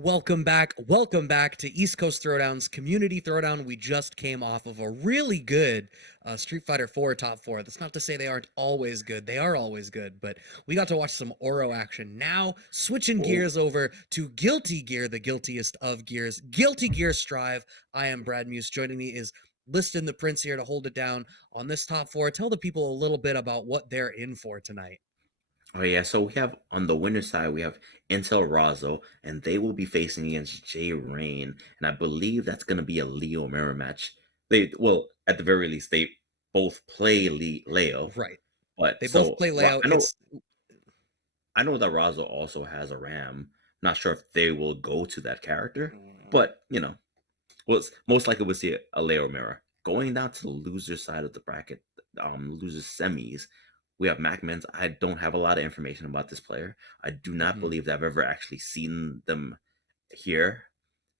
Welcome back to East Coast Throwdown's Community Throwdown. We just came off of a really good Street Fighter 4 top four. That's not to say they aren't always good. They are always good, but we got to watch some Oro action. Now, switching Whoa. gears over to Guilty Gear, the guiltiest of gears. Guilty Gear Strive. I am Brad Muse. Joining me is Liston the Prince here to hold it down on this top four. Tell the people a little bit about what they're in for tonight. Oh yeah, so we have on the winner's side we have Intel Razzo, and they will be facing against JayRain, and I believe that's gonna be a Leo mirror match. At the very least, they both play Leo, Right. but They both play Leo. It's I know that Razzo also has a Ram. Not sure if they will go to that character, but most likely we'll see a Leo mirror going down to the loser side of the bracket, loser semis. We have MacMens. I don't have a lot of information about this player. I do not Mhm. believe that I've ever actually seen them here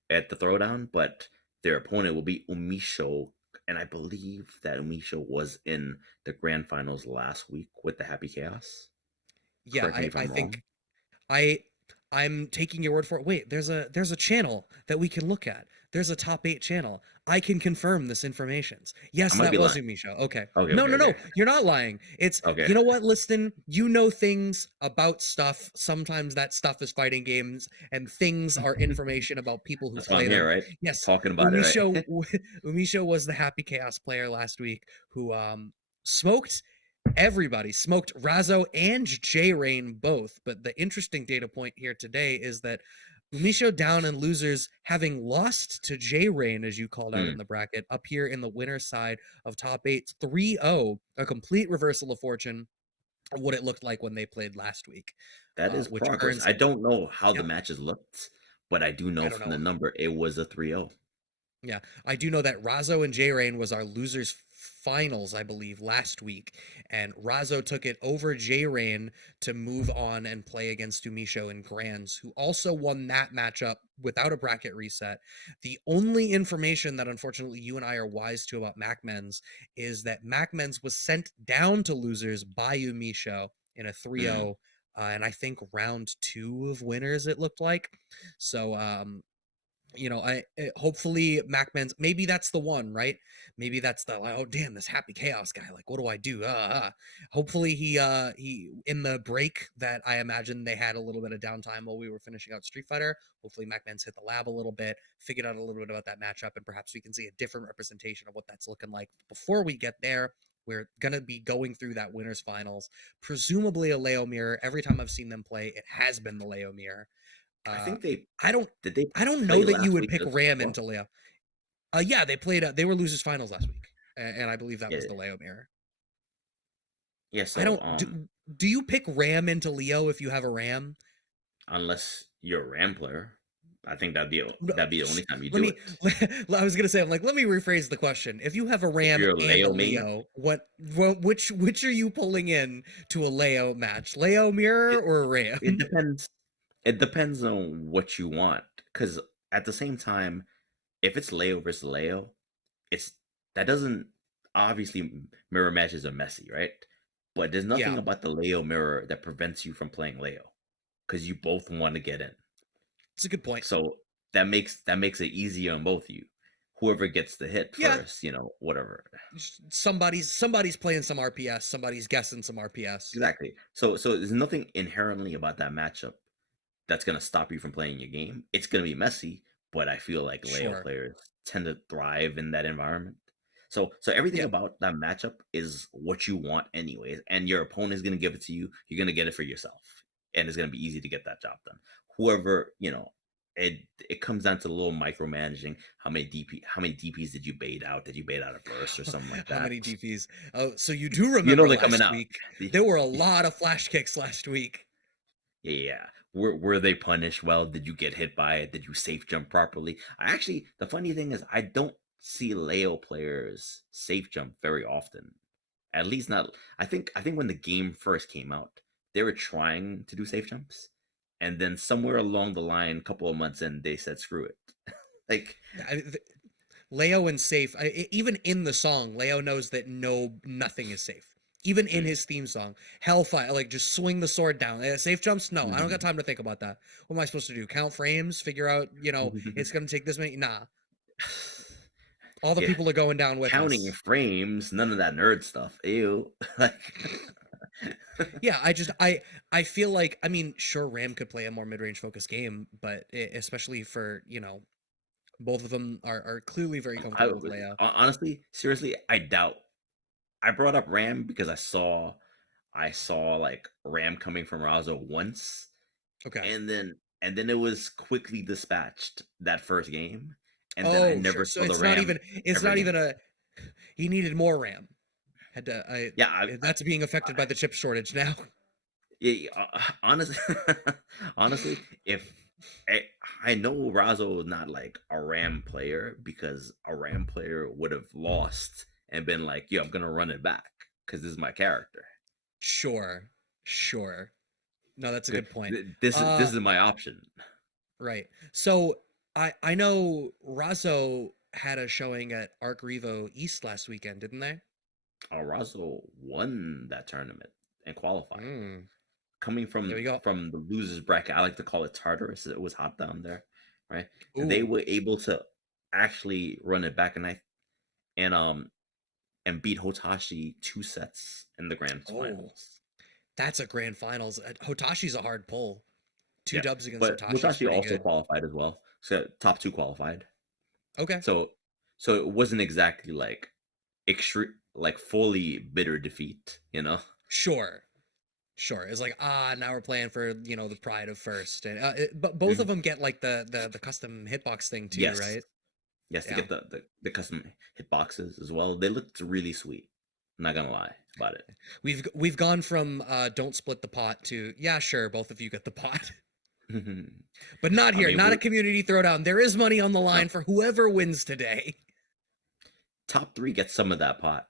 at the Throwdown, but their opponent will be UMISHO, and I believe that UMISHO was in the grand finals last week with the Happy Chaos. Yeah, Correct me I if I I'm think wrong. I I'm taking your word for it. Wait, there's a channel that we can look at. There's a top 8 channel. I can confirm this information. I Yes, might that be was lying. Umisho. Okay. Okay, No, okay, no, no. okay, You're not lying. It's okay. you know what, listen, you know things about stuff. Sometimes that stuff is fighting games and things are information about people who That's why I'm play here, them. right? Yes, Talking about it, Umisho right? Umisho was the Happy Chaos player last week who smoked everybody, smoked Razzo and JayRain both. But the interesting data point here today is that Umisho down and losers having lost to JayRain, as you called out in Hmm. the bracket, up here in the winner's side of top eight, 3-0, a complete reversal of fortune of what it looked like when they played last week, That is which progress. earns, I don't know how the yeah, matches looked, but I do I know don't from the know. number it was a 3-0. Yeah, I do know that Razzo and JayRain was our losers finals, I believe, last week, and Razzo took it over JayRain to move on and play against Umisho and Grands, who also won that matchup without a bracket reset. The only information that unfortunately you and I are wise to about MacMens is that MacMens was sent down to losers by Umisho in a 3-0, and I think round two of winners it looked like. So hopefully MacMen's maybe that's the one, right? Maybe that's the like, oh damn, this Happy Chaos guy. Like, what do I do? Hopefully he in the break that I imagine they had a little bit of downtime while we were finishing out Street Fighter. Hopefully MacMen's hit the lab a little bit, figured out a little bit about that matchup, and perhaps we can see a different representation of what that's looking like. Before we get there, we're gonna be going through that winners finals, presumably a Leo mirror. Every time I've seen them play, it has been the Leo mirror. I Uh, think they I don't did they I don't know play that you last would week pick as Ram well. into Leo. Yeah, they played. They were losers finals last week, and I believe that was Yeah, the Leo mirror. yeah. I So don't. Do you pick Ram into Leo if you have a Ram? unless you're a Ram player, I think No, that'd be the only time you let do me. it. I was gonna say, I'm like, let me rephrase the question. If you have a If Ram you're a and a Leo main, Leo, which are you pulling in to a Leo match? Leo mirror it or a it Ram? depends. It depends on what you want, because at the same time, if it's Leo versus Leo, it's that doesn't obviously mirror matches are messy, right? But there's nothing Yeah, about the Leo mirror that prevents you from playing Leo because you both want to get in. it's a good point. So that makes it easier on both of you. Whoever gets the hit Yeah, first, whatever. somebody's playing some RPS, somebody's guessing some RPS. Exactly. So there's nothing inherently about that matchup that's gonna stop you from playing your game. It's gonna be messy, but I feel like Leo Sure. players tend to thrive in that environment. So everything Yeah. about that matchup is what you want anyways, and your opponent is gonna give it to you. You're gonna get it for yourself, and it's gonna be easy to get that job done. Whoever it comes down to a little micromanaging. How many DPs did you bait out? Did you bait out a burst or something like How that? many DPs? Oh, so you do You know remember they're coming last out. week. There were a lot of flash kicks last week. Yeah. Were they punished well? Did you get hit by it? Did you safe jump properly? The funny thing is I don't see Leo players safe jump very often. At least not I think when the game first came out, they were trying to do safe jumps. And then somewhere along the line, a couple of months in, they said screw it. Like Leo and safe. Even in the song, Leo knows that nothing is safe. Even in his theme song, Hellfire, like just swing the sword down. Safe jumps? No, I don't got Mhm. time to think about that. What am I supposed to do? Count frames? Figure out, it's gonna take this many? Nah. All the Yeah, people are going down with counting us. frames, none of that nerd stuff. Ew. Like, Yeah, I feel like, I mean, sure, Ram could play a more mid-range focused game, but especially for, both of them are clearly very I comfortable with Leia. honestly, seriously, I doubt. I brought up Ram because I saw like Ram coming from Razzo once, Okay. and then it was quickly dispatched that first game, and then I Oh, sure. never So saw the Ram it's ever not again. even a he needed more RAM. Had to Yeah, that's being affected by the chip shortage now. honestly, honestly, if I, I know Razzo is not like a Ram player because a Ram player would have lost and been like, "Yo, I'm gonna run it back because this is my character. Sure. Sure. No, that's a Good. good point. This is Uh this is my option." right. So I know Razzo had a showing at Arc Revo East last weekend, didn't they? Razzo won that tournament and qualified. Mm, Coming there we go. from the losers bracket, I like to call it Tartarus. It was hot down there, right? And they Ooh. were able to actually run it back, and and beat Hotashi 2 sets in the grand Oh, finals. that's a grand finals. Hotashi's a hard pull. Two Yeah, dubs against but Hotashi is Hotashi pretty also good. qualified as well. So top 2 qualified. Okay. So it wasn't exactly like extreme, like fully bitter defeat, you know? Sure. Sure. It's like, now we're playing for, the pride of first. And but both of Mhm. them get like the custom hitbox thing too, Yes. right? Yes, to Yeah. get the custom hitboxes as well. They looked really sweet. I'm not gonna lie about it. We've gone from don't split the pot to, yeah, sure, both of you get the pot. But not I here, mean, not a we're community throwdown. There is money on the no, line for whoever wins today. top 3 gets some of that pot,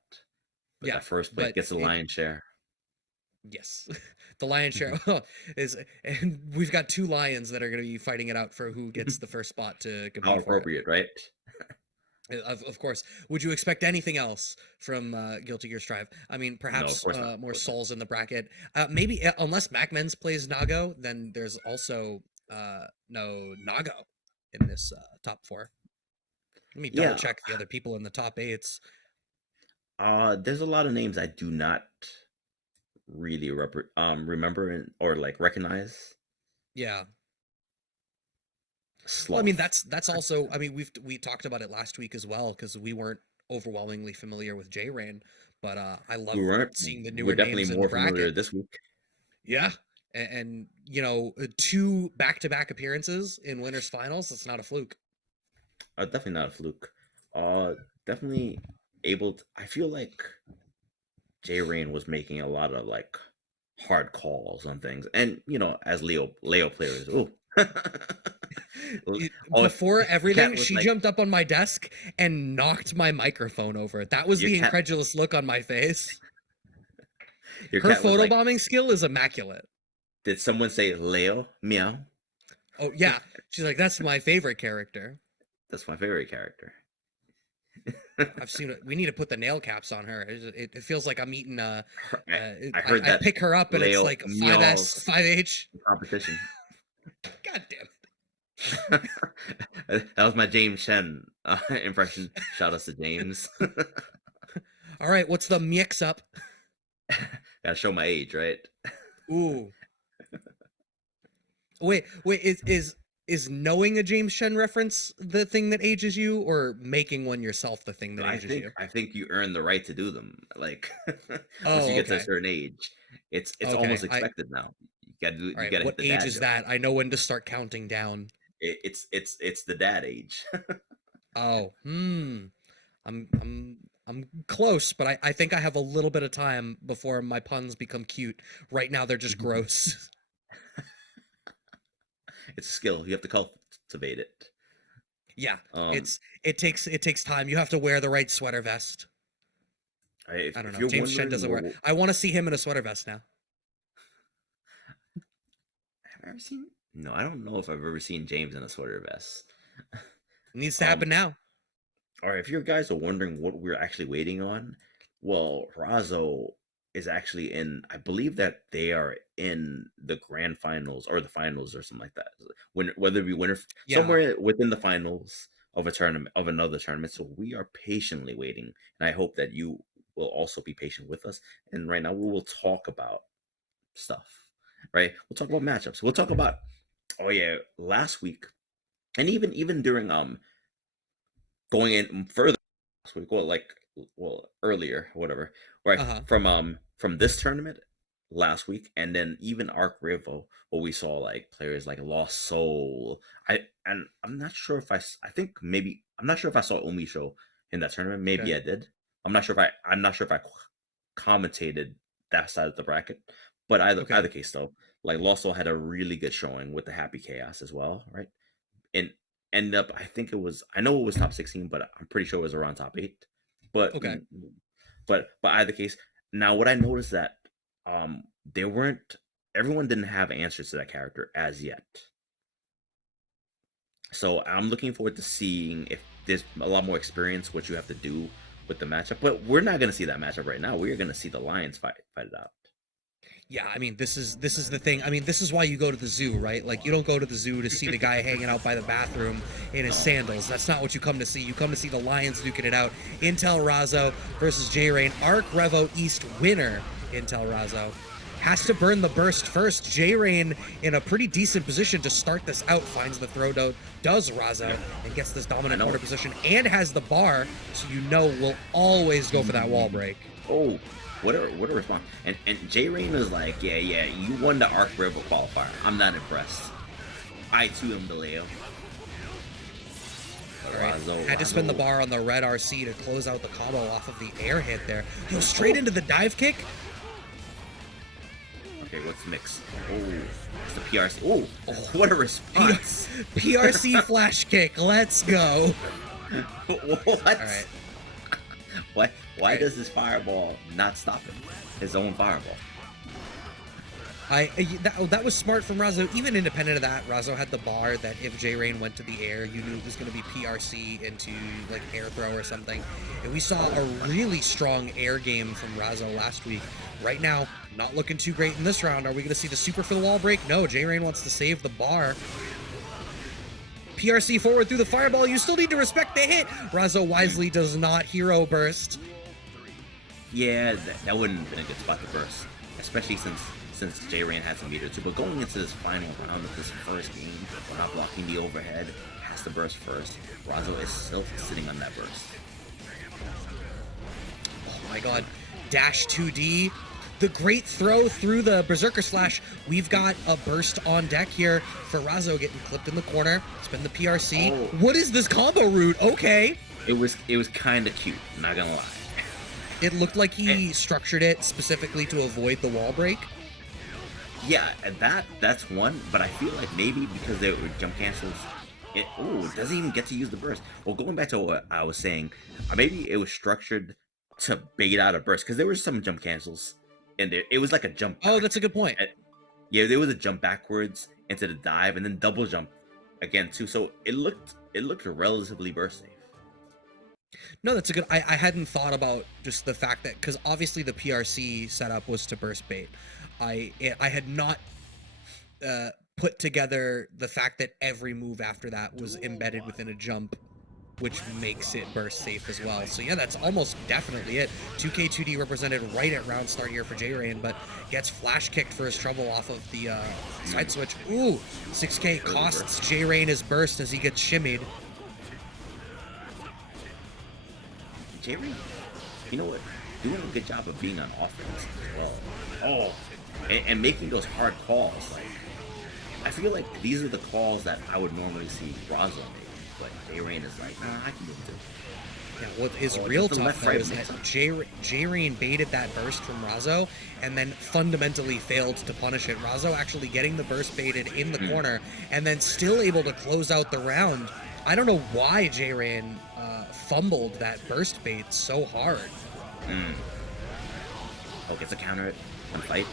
but Yeah, that first place but gets the it lion's share. yes. The lion's share is, and we've got two lions that are going to be fighting it out for who gets the first spot to How compete for it. appropriate, right? Of course. Would you expect anything else from Guilty Gear Strive? I mean, No, of perhaps course not. Of more course not. souls in the bracket. Maybe unless MacMens plays Nago, then there's also no Nago in this top four. Let me double Yeah, check the other people in the top eights. there's a lot of names I do not really remember or like recognize. Yeah. Well, I mean Sloth. that's also, I mean, we talked about it last week as well because we weren't overwhelmingly familiar with JRain, but I We love weren't. seeing the We're newer definitely names in the more familiar bracket. this week. Yeah. Two back-to-back appearances in winners finals, that's not a fluke. Definitely not a fluke. Uh, definitely able. I feel like JayRain was making a lot of like hard calls on things, and as Leo players, oh, oh, Before your cat everything, was she like jumped up on my desk and knocked my microphone over. That was your the cat. incredulous look on my face. Your Her cat was like, photobombing skill is immaculate. did someone say Leo? Meow. Oh yeah, she's like, that's my favorite character. That's my favorite character. I've seen it. We need to put the nail caps on her. It feels like I'm eating. I heard I that pick her up and it's Leo like 5S, meows 5H. in competition. God damn That was my James Chen impression. Shout out to James. it. All right, what's the mix up? Gotta show my age, right? Ooh, wait. Is knowing a James Chen reference the thing that ages you, or making one yourself the thing that I ages think you? I think you earn the right to do them. Like once you Oh, get to a okay. certain age, it's Okay. almost expected now. All You right. gotta What hit the age dad is joke. that? I know when to start counting down. It's the dad age. Oh, I'm close, but I think I have a little bit of time before my puns become cute. Right now, they're just gross. It's a skill. You have to cultivate it. Yeah, Um, it takes time. You have to wear the right sweater vest. I don't if know. you're James Chen wondering, doesn't wear. I want to see him in a sweater vest now. have I ever seen? No, I don't know if I've ever seen James in a sweater vest. It needs to Um, happen now. or if you guys are wondering what we're actually waiting on, well, Razzo is actually in. I believe that they are in the grand finals or the finals or something like that. When whether it be winner Yeah. somewhere within the finals of a tournament of another tournament. So we are patiently waiting, and I hope that you will also be patient with us. And right now we will talk about stuff. Right? We'll talk about matchups. We'll talk about oh yeah, last week and even during going in further so we go like earlier whatever right Uh-huh. from this tournament last week and then even Arc Revo where we saw like players like Lost Soul. I'm not sure if I think maybe I'm not sure if I saw UMISHO in that tournament. Maybe Okay. I did. I'm not sure if I commentated that side of the bracket, but Okay. either case though, like Lost Soul had a really good showing with the Happy Chaos as well, right? And ended up I know it was top 16, but I'm pretty sure it was around top 8. But Okay. but either case, now what I noticed that there weren't everyone didn't have answers to that character as yet. So I'm looking forward to seeing if there's a lot more experience what you have to do with the matchup. But we're not gonna see that matchup right now. We are gonna see the Lions fight it out. Yeah, I mean, this is the thing. I mean, this is why you go to the zoo, right? Like, you don't go to the zoo to see the guy hanging out by the bathroom in his No. sandals. That's not what you come to see. You come to see the Lions duking it out. Intel Razzo versus JayRain. Arc Revo East winner, Intel Razzo. Has to burn the burst first. JayRain in a pretty decent position to start this out. Finds the throwdown, does Razzo, Yep. and gets this I dominant corner know. position, and has the bar, so you know will always go for that wall break. Oh, what a response! And JayRain is like, yeah, you won the Arc River qualifier. I'm not impressed. I too am the Leo. But All right, Razzo, had to spin the Razzo. bar on the red RC to close out the combo off of the air hit there. Yo, straight Oh, into the dive kick. okay, what's the mix? Oh, it's the PRC. Oh, what a P- response! PRC flash kick. Let's go. What? All right, Why right. does his fireball not stop him? His own fireball. That was smart from Razzo. Even independent of that, Razzo had the bar that if JayRain went to the air, you knew it was going to be PRC into like air throw or something. And we saw a really strong air game from Razzo last week. Right now, not looking too great in this round. Are we going to see the super for the wall break? No, JayRain wants to save the bar. PRC forward through the fireball. You still need to respect the hit. Razzo wisely does not hero burst. Yeah, that wouldn't have been a good spot to burst, especially since JayRain had some meter too. But going into this final round of this first game, we're not blocking the overhead, has to burst first. Razzo is still sitting on that burst. Oh my god. Dash 2D. The great throw through the Berserker Slash. We've got a burst on deck here for Razzo getting clipped in the corner. Spin the PRC. Oh, What is this combo route? Okay. it was kind of cute, not gonna lie. It looked like And, he structured it specifically to avoid the wall break. yeah, and that's one. But I feel like maybe because they were jump cancels, it doesn't even get to use the burst. Well, going back to what I was saying, maybe it was structured to bait out a burst because there were some jump cancels, and it was like a jump Oh, back. that's a good point. Yeah, there was a jump backwards into the dive and then double jump again too. So it looked relatively burst safe. No, that's a good. I hadn't thought about just the fact that because obviously the PRC setup was to burst bait. I had not put together the fact that every move after that was embedded within a jump, which makes it burst safe as well. So yeah, that's almost definitely it. 2K2D represented right at round start here for JayRain, but gets flash kicked for his trouble off of the side switch. Ooh, 6K Early costs burst. JayRain his burst as he gets shimmied. Jerry, you know what? Doing a good job of being on offense as well. Oh, and making those hard calls. Like I feel like these are the calls that I would normally see Razzo make, but JayRain is like, nah, I can do it too. Yeah, what is Oh, real just the tough left though right is that mix up. JayRain baited that burst from Razzo and then fundamentally failed to punish it. Razzo actually getting the burst baited in the Mm, corner and then still able to close out the round. I don't know why JayRain fumbled that burst bait so hard. mm. Oh, gets a counter and fight.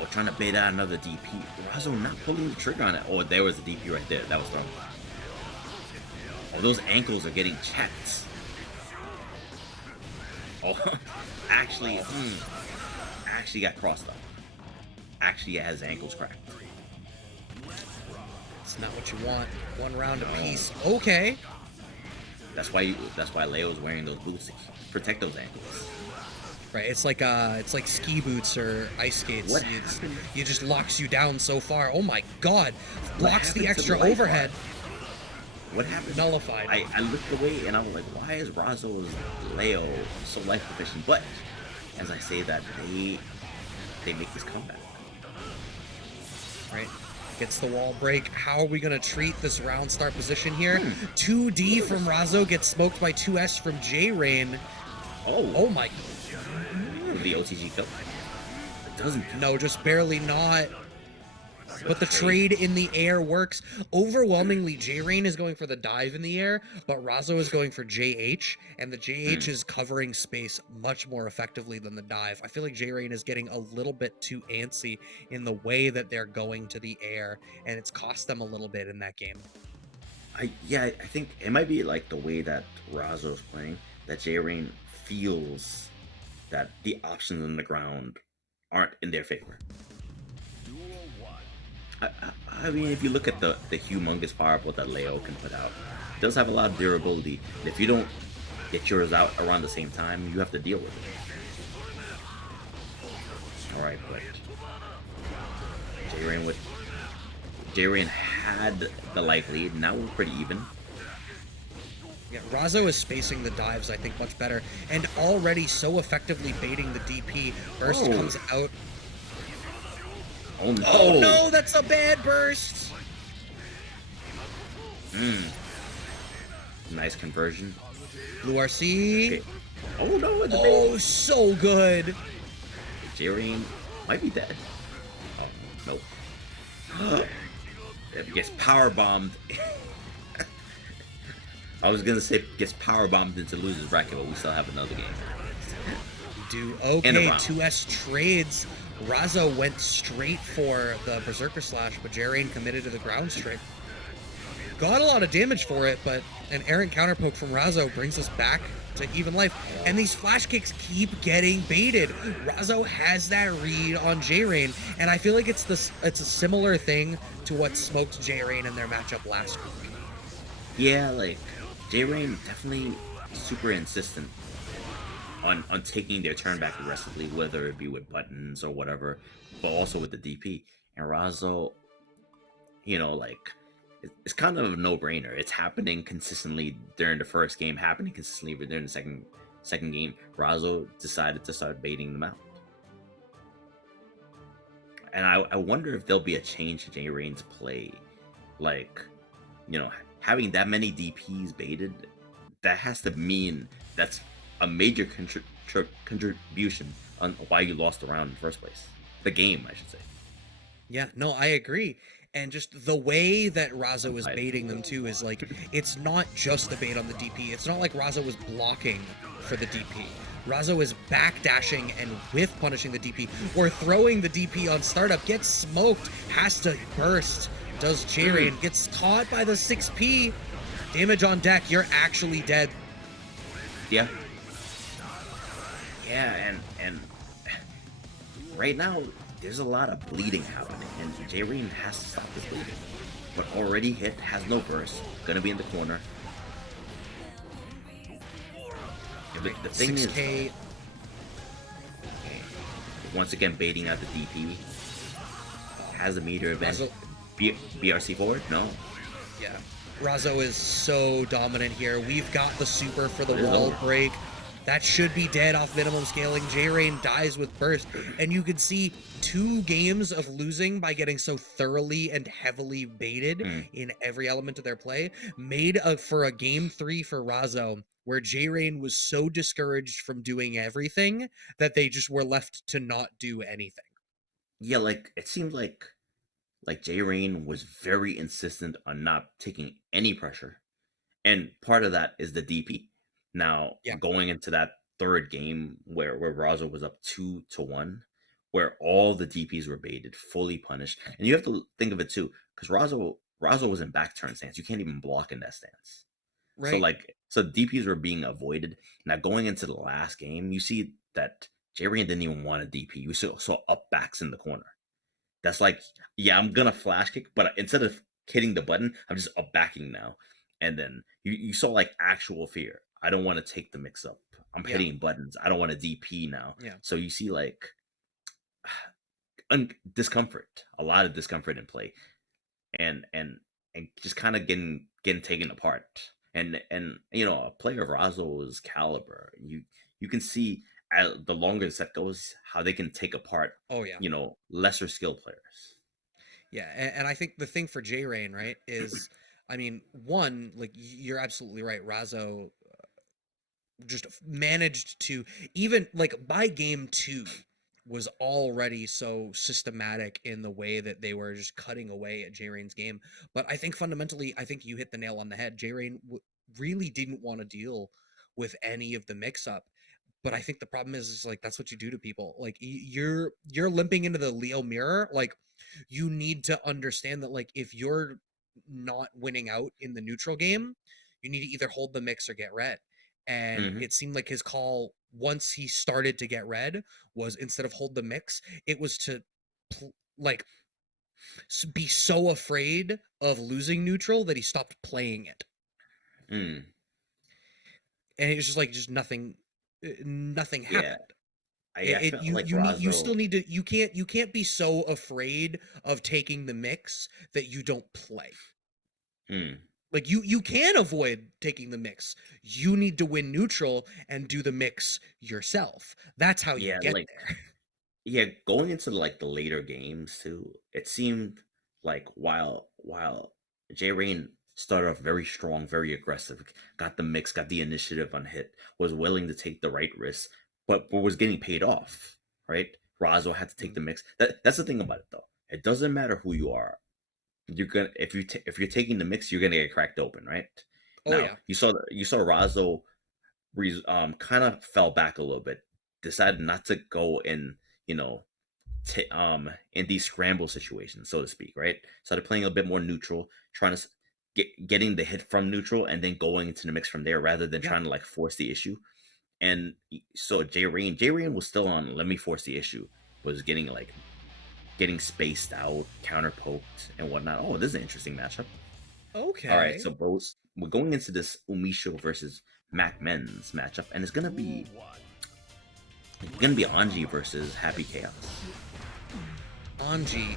Oh, trying to bait out another DP. Razzo not pulling the trigger on it. Oh, there was a DP right there. That was thrown. Oh, those ankles are getting checked. Oh, actually, actually got crossed up. Actually has ankles cracked. It's not what you want. One round No, apiece. Okay. that's why Leo's wearing those boots to protect those ankles. Right. It's like ski boots or ice skates. What happened? It just locks you down so far. Oh my god. What Blocks the happened to the extra life overhead. bar? What happened? Nullified. I looked away and I was like, why is Razzo's Leo so life efficient? But as I say that, they make this comeback. Right. Gets the wall break. How are we going to treat this round start position here? Hmm. 2D from Razzo gets smoked by 2S from JayRain. Oh, Oh my. with the OTG kill. It doesn't. No, just barely not. But the Trade. trade in the air works. Overwhelmingly, JayRain is going for the dive in the air, but Razzo is going for JH, and the JH Hmm. is covering space much more effectively than the dive. I feel like JayRain is getting a little bit too antsy in the way that they're going to the air, and it's cost them a little bit in that game. I think it might be like the way that Razzo's playing, that JayRain feels that the options on the ground aren't in their favor. I mean, if you look at the humongous fireball that Leo can put out, it does have a lot of durability. And if you don't get yours out around the same time, you have to deal with it. All right, but JayRain had the life lead. Now we're pretty even. Yeah, Razzo is spacing the dives, I think, much better, and already so effectively baiting the DP. Burst Oh, comes out. oh Oh no! no, that's a bad burst! Nice conversion. Blue RC. Okay. Oh no! It's a Oh, so good. JayRain might be dead. Oh nope. It gets power bombed. I was gonna say gets power bombed into losers bracket, but we still have another game. Do And a okay. round. 2S trades. Razzo went straight for the Berserker Slash, but JayRain committed to the ground strike. Got a lot of damage for it, but an errant counterpoke from Razzo brings us back to even life. And these flash kicks keep getting baited. Razzo has that read on JayRain, and I feel like it's a similar thing to what smoked JayRain in their matchup last week. Yeah, like JayRain definitely super insistent on taking their turn back aggressively, whether it be with buttons or whatever, but also with the DP. And Razzo, like it's kind of a no-brainer. It's happening consistently during the first game, happening consistently but during the second game. Razzo decided to start baiting them out. And I wonder if there'll be a change to JayRain's play. Like, having that many DPs baited, that has to mean that's a major contribution on why you lost the round in the first place. The game, I should say. Yeah, no, I agree. And just the way that Razzo is I- baiting them too is like, it's not just the bait on the DP. It's not like Razzo was blocking for the DP. Razzo is backdashing and with punishing the DP or throwing the DP on startup, gets smoked, has to burst. Does JayRain, gets caught by the 6P. Damage on deck, you're actually dead. Yeah. Yeah, and right now there's a lot of bleeding happening, and JayRain has to stop this bleeding. But already hit, has no burst, gonna be in the corner. Yeah, but the thing 6K. is, once again baiting out the DP, has a meter event. Razzo, BRC forward? No. yeah. Razzo is so dominant here. We've got the super for the It is wall over. break. That should be dead off minimum scaling. JayRain dies with burst. And you can see 2 games of losing by getting so thoroughly and heavily baited Mm. in every element of their play. For a game 3 for Razzo, where JayRain was so discouraged from doing everything that they just were left to not do anything. Yeah, like it seemed like JayRain was very insistent on not taking any pressure. And part of that is the DP. Now, Yeah. going into that third game where Razzo was up 2-1, where all the DPs were baited, fully punished. And you have to think of it too, because Razzo was in back turn stance. You can't even block in that stance. So Right. like So DPs were being avoided. Now going into the last game, you see that JayRain didn't even want a DP. You saw up backs in the corner. That's like, yeah, I'm gonna flash kick, but instead of hitting the button, I'm just up backing now. And then you saw like actual fear. I don't want to take the mix up. I'm Yeah, hitting buttons. I don't want to DP now. yeah. So you see like discomfort, a lot of discomfort in play, and just kind of getting taken apart. And a player of Razzo's caliber, you can see the longer the set goes how they can take apart Oh yeah. lesser skilled players. Yeah, and I think the thing for JRain, right, is, I mean, one, like you're absolutely right. Razzo just managed to, even like by game two, was already so systematic in the way that they were just cutting away at JRain's game. But I think fundamentally, I think you hit the nail on the head. JRain really didn't want to deal with any of the mix up. But I think the problem is like that's what you do to people. Like you're limping into the Leo mirror. Like you need to understand that like if you're not winning out in the neutral game, you need to either hold the mix or get red. And Hmm. it seemed like his call once he started to get red was instead of hold the mix, it was to like be so afraid of losing neutral that he stopped playing it. Mm, And it was just like just nothing yeah, happened. I felt like You still Razzo. need to, you can't be so afraid of taking the mix that you don't play. Mm, Like you can avoid taking the mix. You need to win neutral and do the mix yourself. That's how you yeah, get like there. yeah, going into like the later games too, it seemed like while Jay Rain started off very strong, very aggressive, got the mix, got the initiative on hit, was willing to take the right risks, but was getting paid off, right? Razzo had to take Mm. the mix. That's the thing about it though. It doesn't matter who you are. You're gonna if you're taking the mix, you're gonna get cracked open, right? Oh Now yeah. you saw Razzo kind of fell back a little bit, decided not to go you know in these scramble situations, so to speak, right? Started playing a bit more neutral, trying to getting the hit from neutral and then going into the mix from there rather than Yeah. trying to like force the issue. And so J Rain was still on let me force the issue, was getting spaced out, counter poked and whatnot. Oh, this is an interesting matchup. All right, Okay. so bro, we're going into this UMISHO versus MacMens matchup, and it's gonna be Anji versus Happy Chaos. Anji,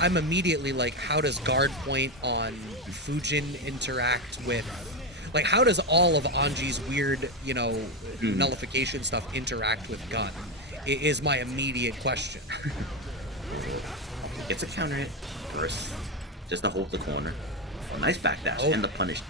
I'm immediately like, how does guard point on Fujin interact with, like, how does all of Anji's weird, Mhm. nullification stuff interact with gun? Is my immediate question. Okay, gets a counter hit first, just to hold the corner. Oh, nice backdash Oh, and the punish.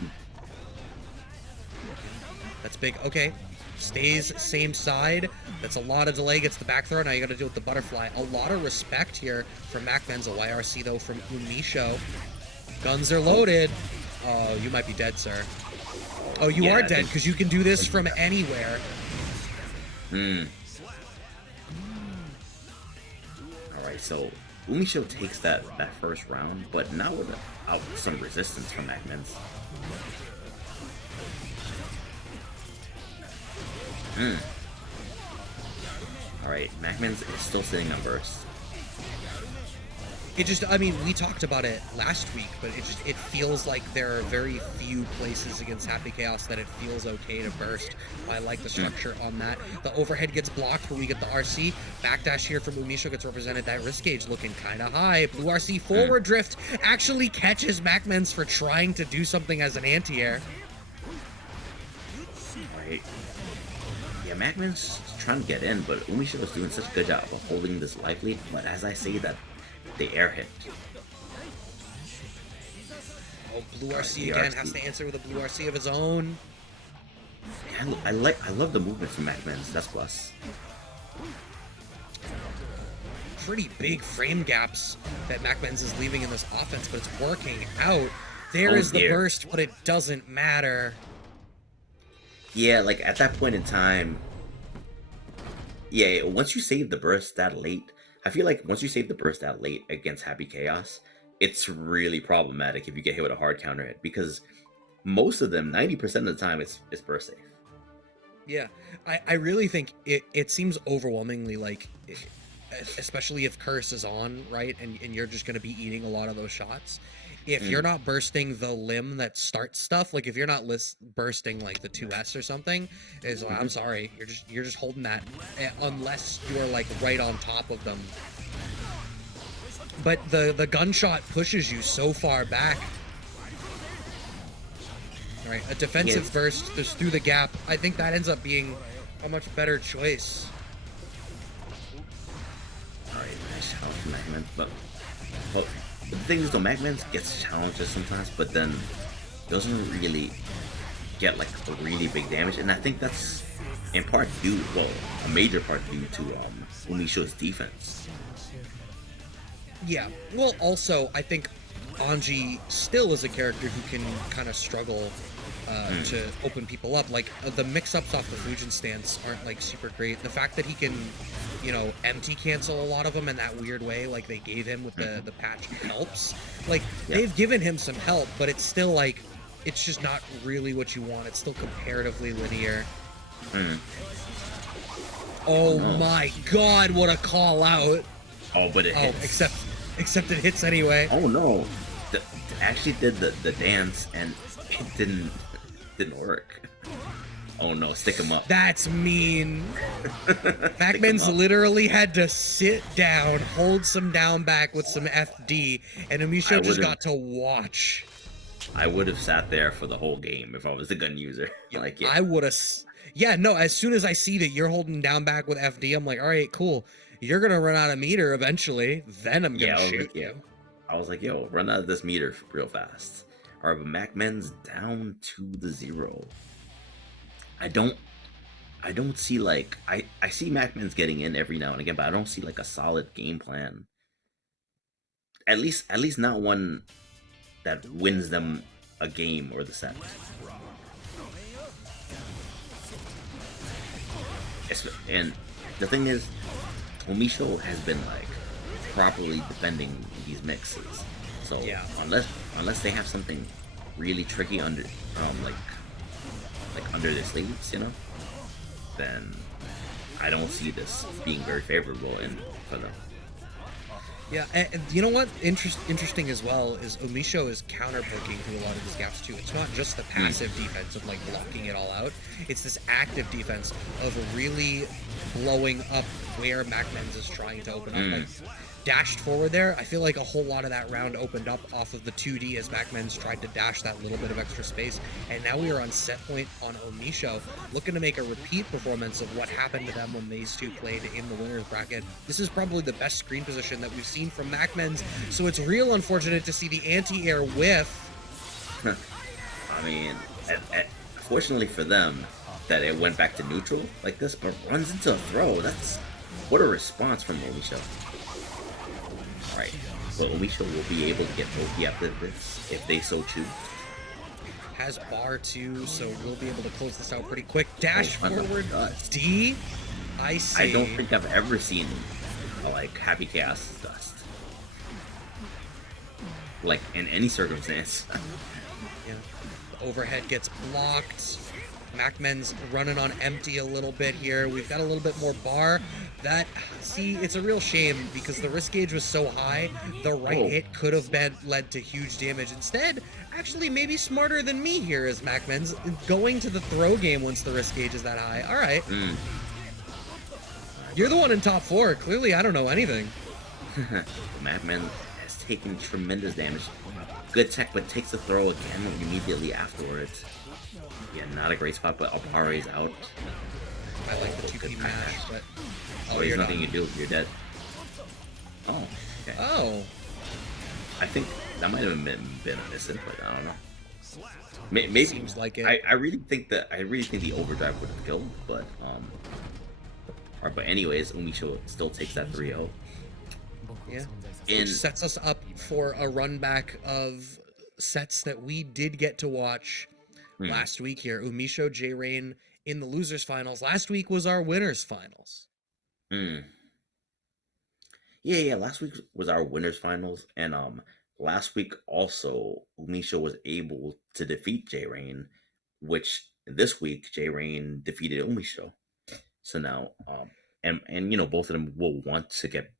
that's big. Okay. Stays same side. That's a lot of delay. Gets the back throw. Now you got to deal with the butterfly. A lot of respect here from MacMens. A YRC though from UMISHO. Guns are Oh, loaded. Oh, you might be dead, sir. Oh, you are yeah, I dead think. because you can do I this think from anywhere. Hmm. All right, so UMISHO takes that first round, but now without some resistance from MacMens. Hmm. All right, MacMens is still sitting on burst. It just, I mean, we talked about it last week, but it feels like there are very few places against Happy Chaos that it feels okay to burst. I like the Hmm. structure on that. The overhead gets blocked, but we get the RC. Backdash here from UMISHO gets represented. That risk gauge looking kind of high. Blue RC Hmm. forward drift actually catches MacMens for trying to do something as an anti-air. All right. Yeah, MacMen's trying to get in, but UMISHO is doing such a good job of holding this life lead. But as I say that, the air hit. Oh, Blue All right, RC the again has RC. to answer with a Blue RC of his own. Yeah, I love the movement from MacMen's. That's plus. Pretty big frame gaps that MacMens is leaving in this offense, but it's working out. There Oh is the dear. burst, but it doesn't matter. Yeah, like at that point in time, yeah, once you save the burst that late, I feel like once you save the burst that late against Happy Chaos, it's really problematic if you get hit with a hard counter hit because most of them, 90% of the time, it's burst safe. Yeah, I really think it seems overwhelmingly like, especially if Curse is on, right, and you're just going to be eating a lot of those shots. If you're Mm, not bursting the limb that starts stuff, like if you're not bursting like the 2S or something, is I'm hmm sorry, you're just holding that, unless you're like right on top of them. But the gunshot pushes you so far back. Right, a defensive Yes. burst just through the gap. I think that ends up being a much better choice. All right, nice challenge from MacMens, but the thing is, though, MacMens gets challenges sometimes, but then doesn't really get like a really big damage, and I think that's in part due, well, a major part due to Umisho's defense. Yeah. Well, also, I think Anji still is a character who can kind of struggle Mm, to open people up. Like, the mix-ups off the Fujin stance aren't like super great. The fact that he can, empty cancel a lot of them in that weird way, like they gave him with hmm the patch, helps. Like, Yeah. they've given him some help, but it's still like it's just not really what you want. It's still comparatively linear. Mm. Oh Oh no. my god, what a call out! Oh, but it Oh, hits. except it hits anyway. Oh no. The, actually did the dance and it didn't work. Oh no, stick him up. That's mean. Stick him MacMens up. literally had to sit down, hold some down back with some FD, and I UMISHO would just have got to watch. I would have sat there for the whole game if I was the gun user. Yep. Like, yeah. I would have. Yeah, no, as soon as I see that you're holding down back with FD, I'm like, all right, cool. You're going to run out of meter eventually. Then I'm going Yeah, to I was shoot like, yeah. you. I was like, yo, run out of this meter real fast. Alright, but MacMen's down to the 0. I don't I don't see like I see MacMen's getting in every now and again, but I don't see like a solid game plan. At least not one that wins them a game or the set. And the thing is, Omisho has been like properly defending these mixes. So Yeah. unless they have something really tricky under like under their sleeves, then I don't see this being very favorable in for them. Yeah, and you know what? Interesting as well is UMISHO is counter poking through a lot of these gaps too. It's not just the Mm, passive defense of like blocking it all out. It's this active defense of really blowing up where MacMens is trying to open up. Like mm. dashed forward there, I feel like a whole lot of that round opened up off of the 2D as MacMens tried to dash that little bit of extra space. And now we are on set point on UMISHO, looking to make a repeat performance of what happened to them when these two played in the winners bracket. This is probably the best screen position that we've seen from MacMens, so it's real unfortunate to see the anti-air whiff. I mean, fortunately for them, that it went back to neutral like this, but runs into a throw. That's what a response from Omisho. Right. But Omisho will be able to get Loki after this if they so choose. Has bar 2, so we'll be able to close this out pretty quick. Oh, Dash under forward dust. D. I I don't see. think I've ever seen a, like Happy Chaos dust. Like in any circumstance. Yeah. The overhead gets blocked. MacMen's running on empty a little bit here. We've got a little bit more bar. See, it's a real shame because the risk gauge was so high, the right Whoa. hit could have led to huge damage. Instead, actually, maybe smarter than me here is MacMen's going to the throw game once the risk gauge is that high. All right. Mm. You're the one in top 4. Clearly, I don't know anything. Madman has taken tremendous damage. Good tech, but takes the throw again immediately afterwards. Yeah, not a great spot, but Alpare's out. I like the Oh, 2P good mash, pass. but... Oh, Oh, there's you're nothing done. you do. You're dead. Oh, okay. Oh. I think that might have been a misinput. I don't know. Maybe Seems like it. I really think the overdrive would have killed, but but anyways, Umisho still takes that 3-0. Yeah. In Which sets us up for a run back of sets that we did get to watch hmm, last week here. UMISHO, JayRain in the losers finals. Last week was our winners finals. hmm. Yeah, last week was our winners finals, and last week also, UMISHO was able to defeat JayRain, which this week JayRain defeated UMISHO. So now, and both of them will want to get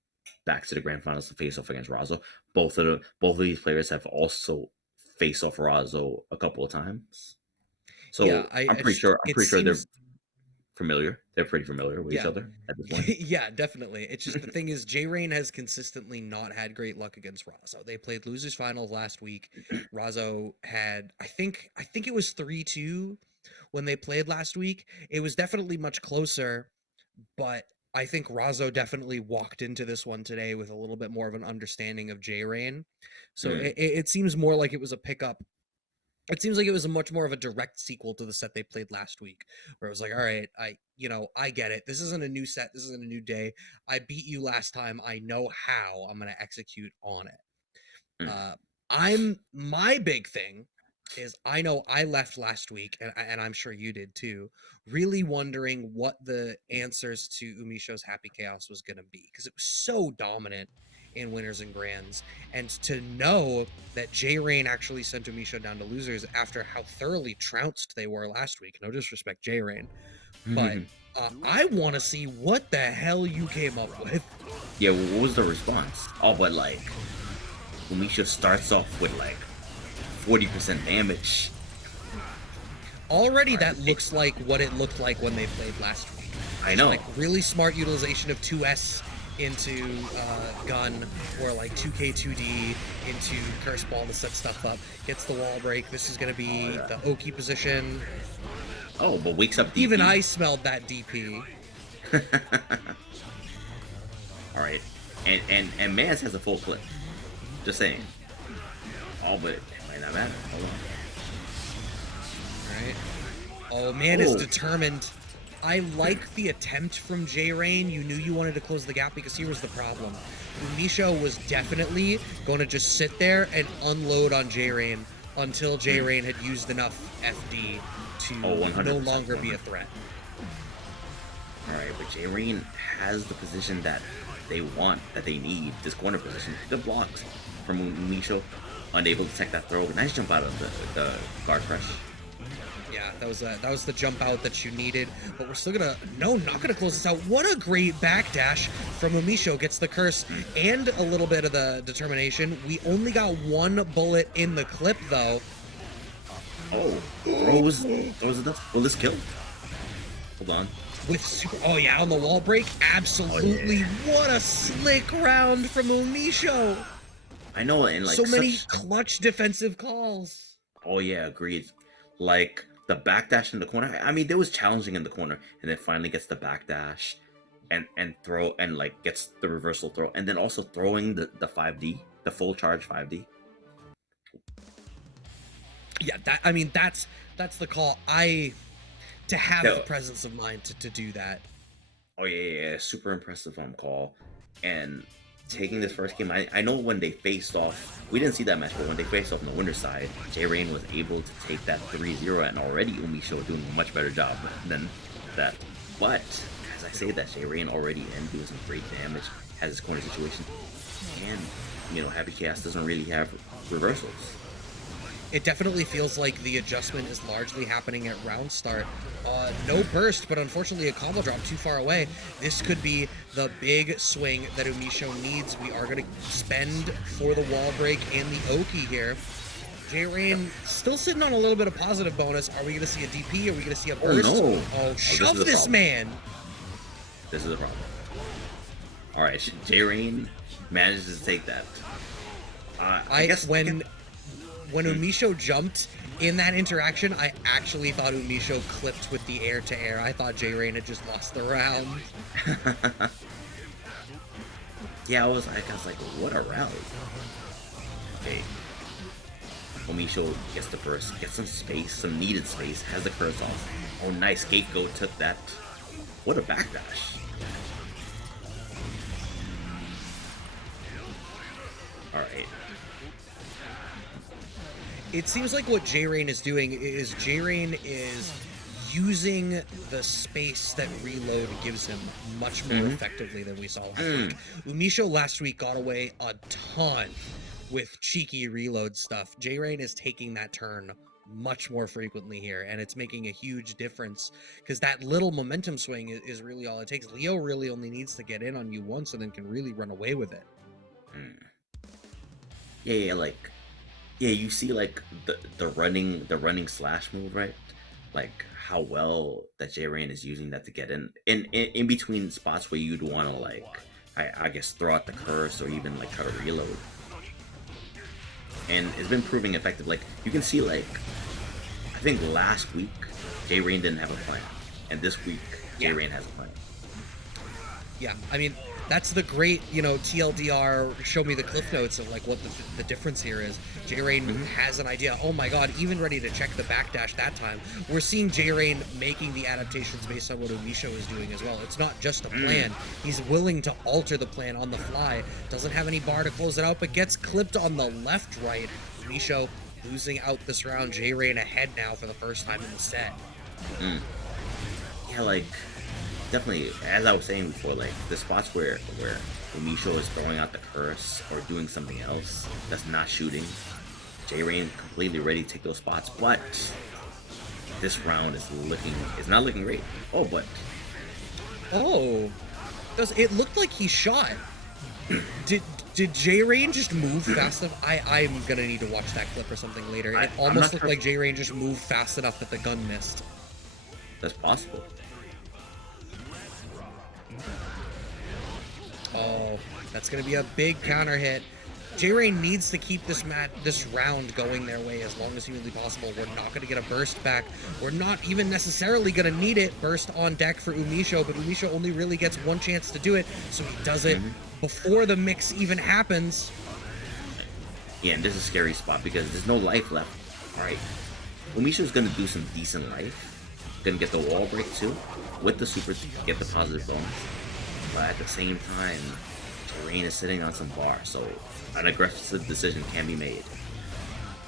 back to the grand finals to face off against Razzo. Both of these players have also faced off Razzo a couple of times. Yeah, So I just I'm it pretty sure they're seems familiar. They're pretty familiar with each yeah. other at this point. Yeah, definitely. It's just the thing is, JayRain has consistently not had great luck against Razzo. They played losers finals last week. Razzo had, I think it was 3-2 when they played last week. It was definitely much closer, but I think Razzo definitely walked into this one today with a little bit more of an understanding of JayRain. So Mm, it seems more like it was a pickup. It seems like it was a much more of a direct sequel to the set they played last week, where it was like, all right, I get it. This isn't a new set. This isn't a new day. I beat you last time. I know how I'm going to execute on it. mm, Uh, I'm my big thing is I know I left last week, and I'm sure you did too, really wondering what the answers to Umisho's Happy Chaos was going to be because it was so dominant in winners and grands, and to know that JayRain actually sent Umisho down to losers after how thoroughly trounced they were last week. No disrespect, JayRain, but mm. I want to see what the hell you came up with. Yeah, what was the response? Oh, but like Umisha starts off with like 40% damage. Already All that right. looks like what it looked like when they played last week. I Just know. like really smart utilization of 2S into gun, or like 2K2D into curse ball to set stuff up. Gets the wall break. This is going to Oh be yeah. the Oki position. Oh, but wakes up Even DP. I smelled that DP. All right. And Mans has a full clip. Just saying. Oh, but it might not matter. Hold Right? Oh, man on. is Oh. determined. I like the attempt from JayRain. You knew you wanted to close the gap because here was the problem. UMISHO was definitely going to just sit there and unload on JayRain until JayRain had used enough FD to Oh, no 100%. longer be a threat. All right, but JayRain has the position that they want, that they need. This corner position. Good blocks from Misho. Unable to take that throw. Nice jump out of the guard crush. Yeah, that was the jump out that you needed, but we're still gonna not gonna close this out. What a great backdash from UMISHO, gets the curse and a little bit of the determination. We only got one bullet in the clip though. Oh, throws it up. Will this kill? Hold on. With super, oh yeah, on the wall break, Oh absolutely. yeah. What a slick round from UMISHO. I know, and So like many such. clutch defensive calls. Oh yeah, agreed. Like the backdash in the corner. I mean, there was challenging in the corner, and then finally gets the backdash, and throw, and like gets the reversal throw, and then also throwing the 5D, the full charge 5D. Yeah, that's the call. To have the Yeah. presence of mind to do that. Oh yeah, super impressive on call, and taking this first game. I know when they faced off, we didn't see that match, but when they faced off on the winner's side, JayRain was able to take that 3-0, and already UMISHO doing a much better job than that. But as I say that, JayRain already and doing some great damage, has his corner situation, and Happy Chaos doesn't really have reversals. It definitely feels like the adjustment is largely happening at round start. No burst, but unfortunately a combo drop too far away. This could be the big swing that UMISHO needs. We are going to spend for the wall break and the Oki here. JayRain still sitting on a little bit of positive bonus. Are we going to see a DP? Are we going to see a Oh burst? no! Oh, This shove is a this problem. man! This is a problem. All right, JayRain manages to take that. I guess When UMISHO jumped in that interaction, I actually thought UMISHO clipped with the air to air. I thought JayRain had just lost the round. Yeah, I was like, what a rally. Okay. UMISHO gets the burst, gets some space, some needed space, has the curse off. Oh, nice. Scapegoat took that. What a backdash. Alright. It seems like what JayRain is doing is JayRain is using the space that reload gives him much more effectively than we saw last week. UMISHO last week got away a ton with cheeky reload stuff. JayRain is taking that turn much more frequently here, and it's making a huge difference because that little momentum swing is really all it takes. Leo really only needs to get in on you once and then can really run away with it. Mm. Yeah, yeah, like yeah, you see like the running slash move, right? Like how well that JRain is using that to get in between spots where you'd want to like I guess throw out the curse or even like try to reload, and it's been proving effective. Like you can see like I think last week JRain didn't have a plan, and this week Yeah. JRain has a plan. Yeah, I mean, that's the great, TLDR, show me the cliff notes of like what the difference here is. JayRain Hmm. has an idea. Oh my god, even ready to check the backdash that time. We're seeing JayRain making the adaptations based on what UMISHO is doing as well. It's not just a Mm. plan. He's willing to alter the plan on the fly. Doesn't have any bar to close it out, but gets clipped on the left right. UMISHO losing out this round. JayRain ahead now for the first time in the set. Mm. Yeah, like definitely, as I was saying before, like the spots where Umisho is throwing out the curse or doing something else that's not shooting, JRain completely ready to take those spots, but this round is not looking great. Oh, but Oh, does it looked like he shot? Did did JayRain just move fast enough? I'm gonna need to watch that clip or something later. It I'm almost not looked sure if like JayRain just moved fast enough that the gun missed. that's possible. Oh, that's gonna be a big counter hit. JayRain needs to keep this round going their way as long as humanly possible. We're not gonna get a burst back. We're not even necessarily gonna need it. Burst on deck for UMISHO, but UMISHO only really gets one chance to do it, so he does it Hmm. before the mix even happens. Yeah, and this is a scary spot because there's no life left. All right, Umisho's gonna do some decent life. Gonna get the wall break too with the super to get the positive bonus. But at the same time, Terrain is sitting on some bar, so an aggressive decision can be made.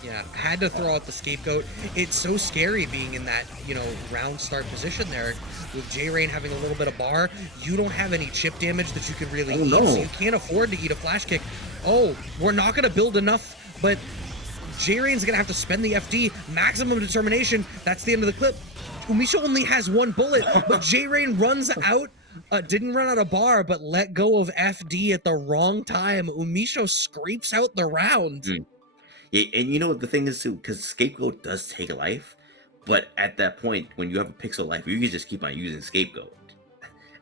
Yeah, had to throw out the scapegoat. It's so scary being in that, round start position there. With JayRain having a little bit of bar, you don't have any chip damage that you can really Oh eat, so no! you can't afford to eat a flash kick. Oh, we're not going to build enough, but JayRain's going to have to spend the FD. Maximum determination. That's the end of the clip. UMISHO only has one bullet, but JayRain runs out. Didn't run out of bar, but let go of FD at the wrong time. UMISHO scrapes out the round. Mm. Yeah, and you know what the thing is too, because Scapegoat does take life, but at that point, when you have a pixel life, you can just keep on using Scapegoat.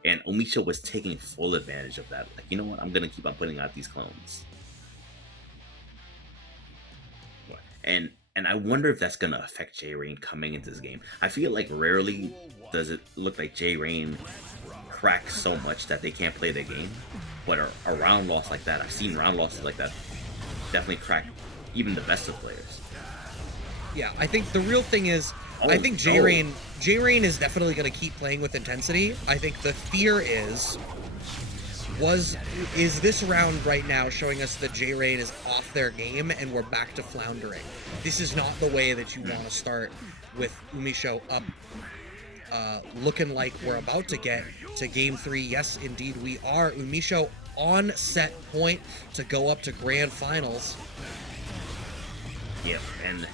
And Omisha was taking full advantage of that. Like, you know what? I'm gonna keep on putting out these clones. And I wonder if that's gonna affect JRain coming into this game. I feel like rarely does it look like JRain cracks so much that they can't play the game. But a round loss like that, I've seen round losses like that definitely crack even the best of players. Yeah, I think the real thing is, I Oh think no! JayRain is definitely going to keep playing with intensity. I think the fear is this round right now showing us that JayRain is off their game and we're back to floundering. This is not the way that you want to start with UMISHO up, looking like we're about to get to game 3. Yes, indeed we are. UMISHO on set point to go up to grand finals. Yeah, and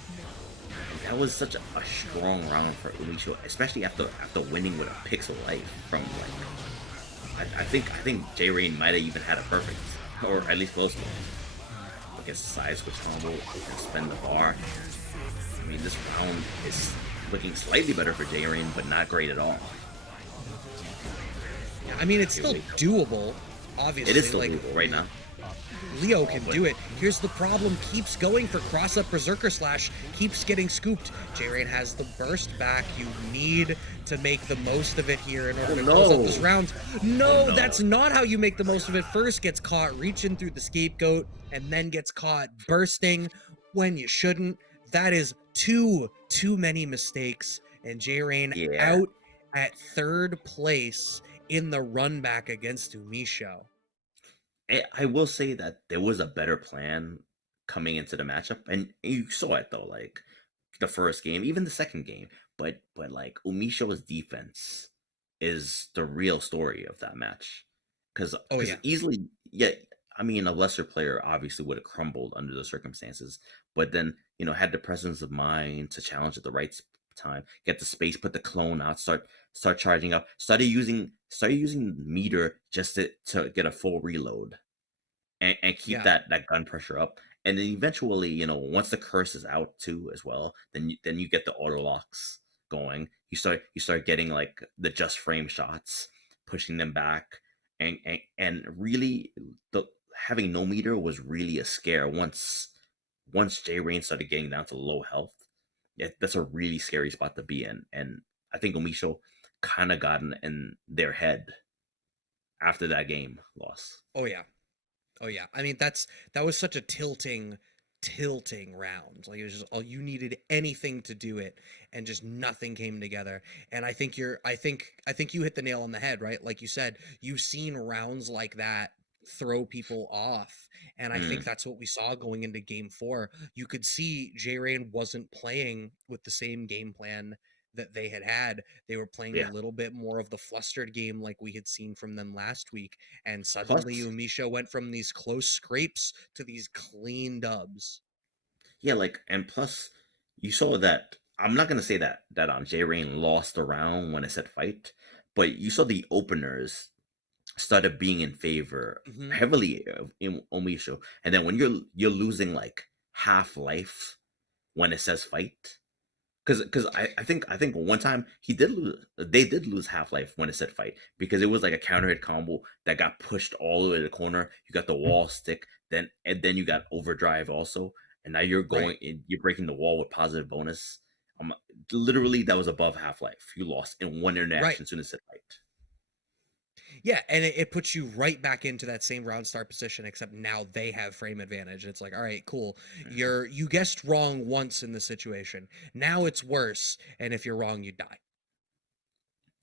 that was such a strong round for Umisho, especially after winning with a pixel life from like I think JRain might have even had a perfect, or at least close to it. Against the side switch combo and spend the bar. I mean, this round is looking slightly better for JRain, but not great at all. I mean, it's Here still we go. doable, It is obviously. still Like, doable right now, Leo can but do it. Here's the problem. Keeps going for cross-up Berserker Slash. Keeps getting scooped. JayRain has the burst back. You need to make the most of it here in order oh to close out no, this round. oh No, that's no. not how you make the most of it. First gets caught reaching through the scapegoat and then gets caught bursting when you shouldn't. That is too many mistakes. And JayRain Yeah, out at third place in the run back against UMISHO. I will say that there was a better plan coming into the matchup, and you saw it though. Like the first game, even the second game. But like Umisho's defense is the real story of that match. Cause Oh cause yeah. easily, yeah, I mean, a lesser player obviously would have crumbled under the circumstances, but then, had the presence of mind to challenge at the right time, get the space, put the clone out, start charging up, started using meter just to get a full reload and keep Yeah. that gun pressure up. And then eventually, once the curse is out too as well, then you get the auto locks going. You start getting like the just frame shots, pushing them back, and really the having no meter was really a scare once JayRain started getting down to low health. Yeah, that's a really scary spot to be in. And I think UMISHO kind of got in their head after that game loss. Oh yeah. Oh yeah. I mean, that was such a tilting round. Like it was just all you needed anything to do it, and just nothing came together. And I think you hit the nail on the head, right? Like you said, you've seen rounds like that throw people off. And I think Mm, that's what we saw going into game 4. You could see JayRain wasn't playing with the same game plan that they had. They were playing a yeah. little bit more of the flustered game like we had seen from them last week, and suddenly Plus, UMISHO went from these close scrapes to these clean dubs. yeah, like, and plus, you saw that. I'm not gonna say that JayRain lost the round when it said fight, but you saw the openers started being in favor Hmm. heavily of in Omisho, and then when you're losing like half life when it says fight, because I think one time they did lose half life when it said fight because it was like a counter hit combo that got pushed all the way to the corner. You got the wall stick, then you got overdrive also, and now Right. you're breaking the wall with positive bonus. Um, Literally that was above half life. You lost in one Right. interaction as soon as it said fight. Yeah, and it puts you right back into that same round start position, except now they have frame advantage. It's like, all right, cool. Mhm. You guessed wrong once in the situation. Now it's worse, and if you're wrong, you die.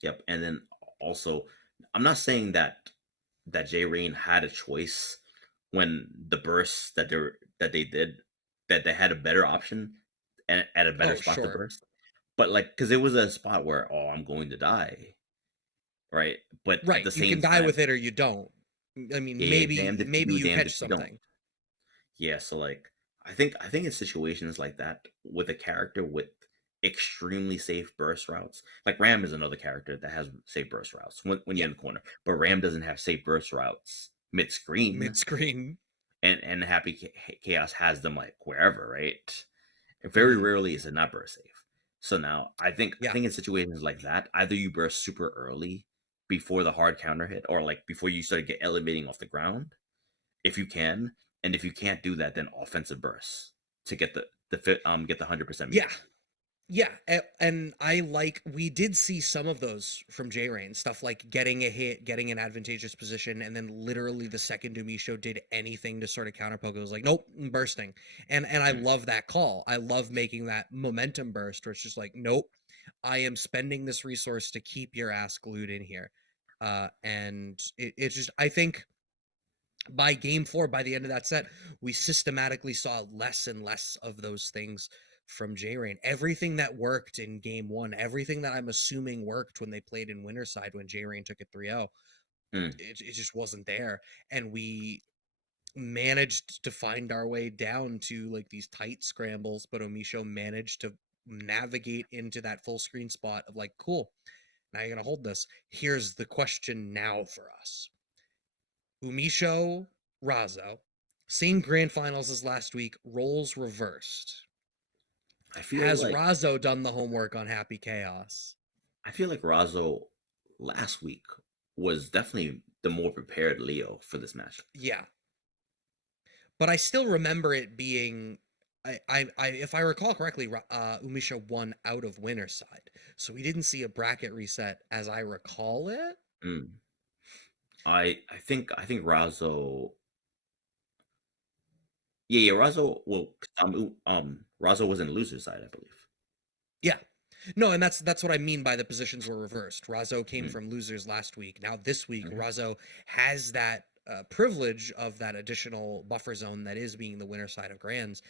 Yep, and then also, I'm not saying that Jay Rain had a choice when the bursts that they did that they had a better option and at a better Oh, spot to sure. burst, but like because it was a spot where I'm going to die, right? But at Right. the You can same die time, with it or you don't. I yeah, mean, yeah, maybe damned if you maybe do, you damned catch if you don't. something. Yeah, so like I think in situations like that with a character with extremely safe burst routes, like Ram is another character that has safe burst routes when Yeah, you're in the corner, but Ram doesn't have safe burst routes mid screen, mid screen. and Happy Chaos has them like wherever, right? And very Hmm. rarely is it not burst safe. So now I Yeah. think in situations like that, either you burst super early before the hard counter hit, or like before you start to get elevating off the ground, if you can, and if you can't do that, then offensive bursts to get the 100% Yeah. meter. Yeah, and we did see some of those from JRain, stuff like getting a hit, getting an advantageous position, and then literally the second Dumisho did anything to sort of counterpoke, it was like, nope, I'm bursting. And I Mm, love that call. I love making that momentum burst where it's just like, nope, I am spending this resource to keep your ass glued in here. And it's just I think by game 4, by the end of that set, we systematically saw less and less of those things from JRain. Everything that worked in game 1, everything that I'm assuming worked when they played in Winterside when JRain took it 3-0, mm. it just wasn't there. And we managed to find our way down to like these tight scrambles, but Omisho managed to navigate into that full screen spot of like, cool, now you're going to hold this. Here's the question now for us. UMISHO, Razzo, same grand finals as last week, roles reversed. I feel Has like Razzo done the homework on Happy Chaos? I feel like Razzo last week was definitely the more prepared Leo for this matchup. Yeah, but I still remember it being. If I recall correctly, Umisha won out of winner side, so we didn't see a bracket reset as I recall it. Mm. I think Razzo, yeah, Razzo, well, Razzo was in loser side, I believe. Yeah, no, and that's what I mean by the positions were reversed. Razzo came Mm, from losers last week. Now this week, mhm. Razzo has that privilege of that additional buffer zone that is being the winner side of grands,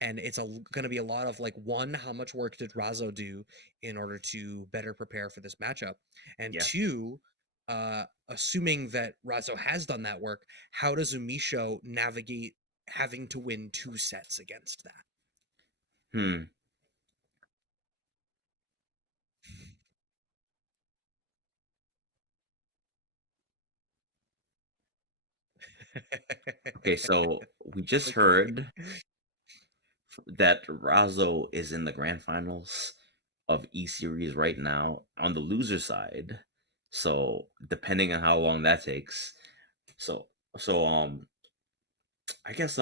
and it's going to be a lot of like, one, how much work did Razzo do in order to better prepare for this matchup, and Yeah. two, assuming that Razzo has done that work, how does UMISHO navigate having to win 2 sets against Hmm. that? Okay, so we just Okay. heard that Razzo is in the grand finals of E Series right now on the loser side. So depending on how long that takes, so so I guess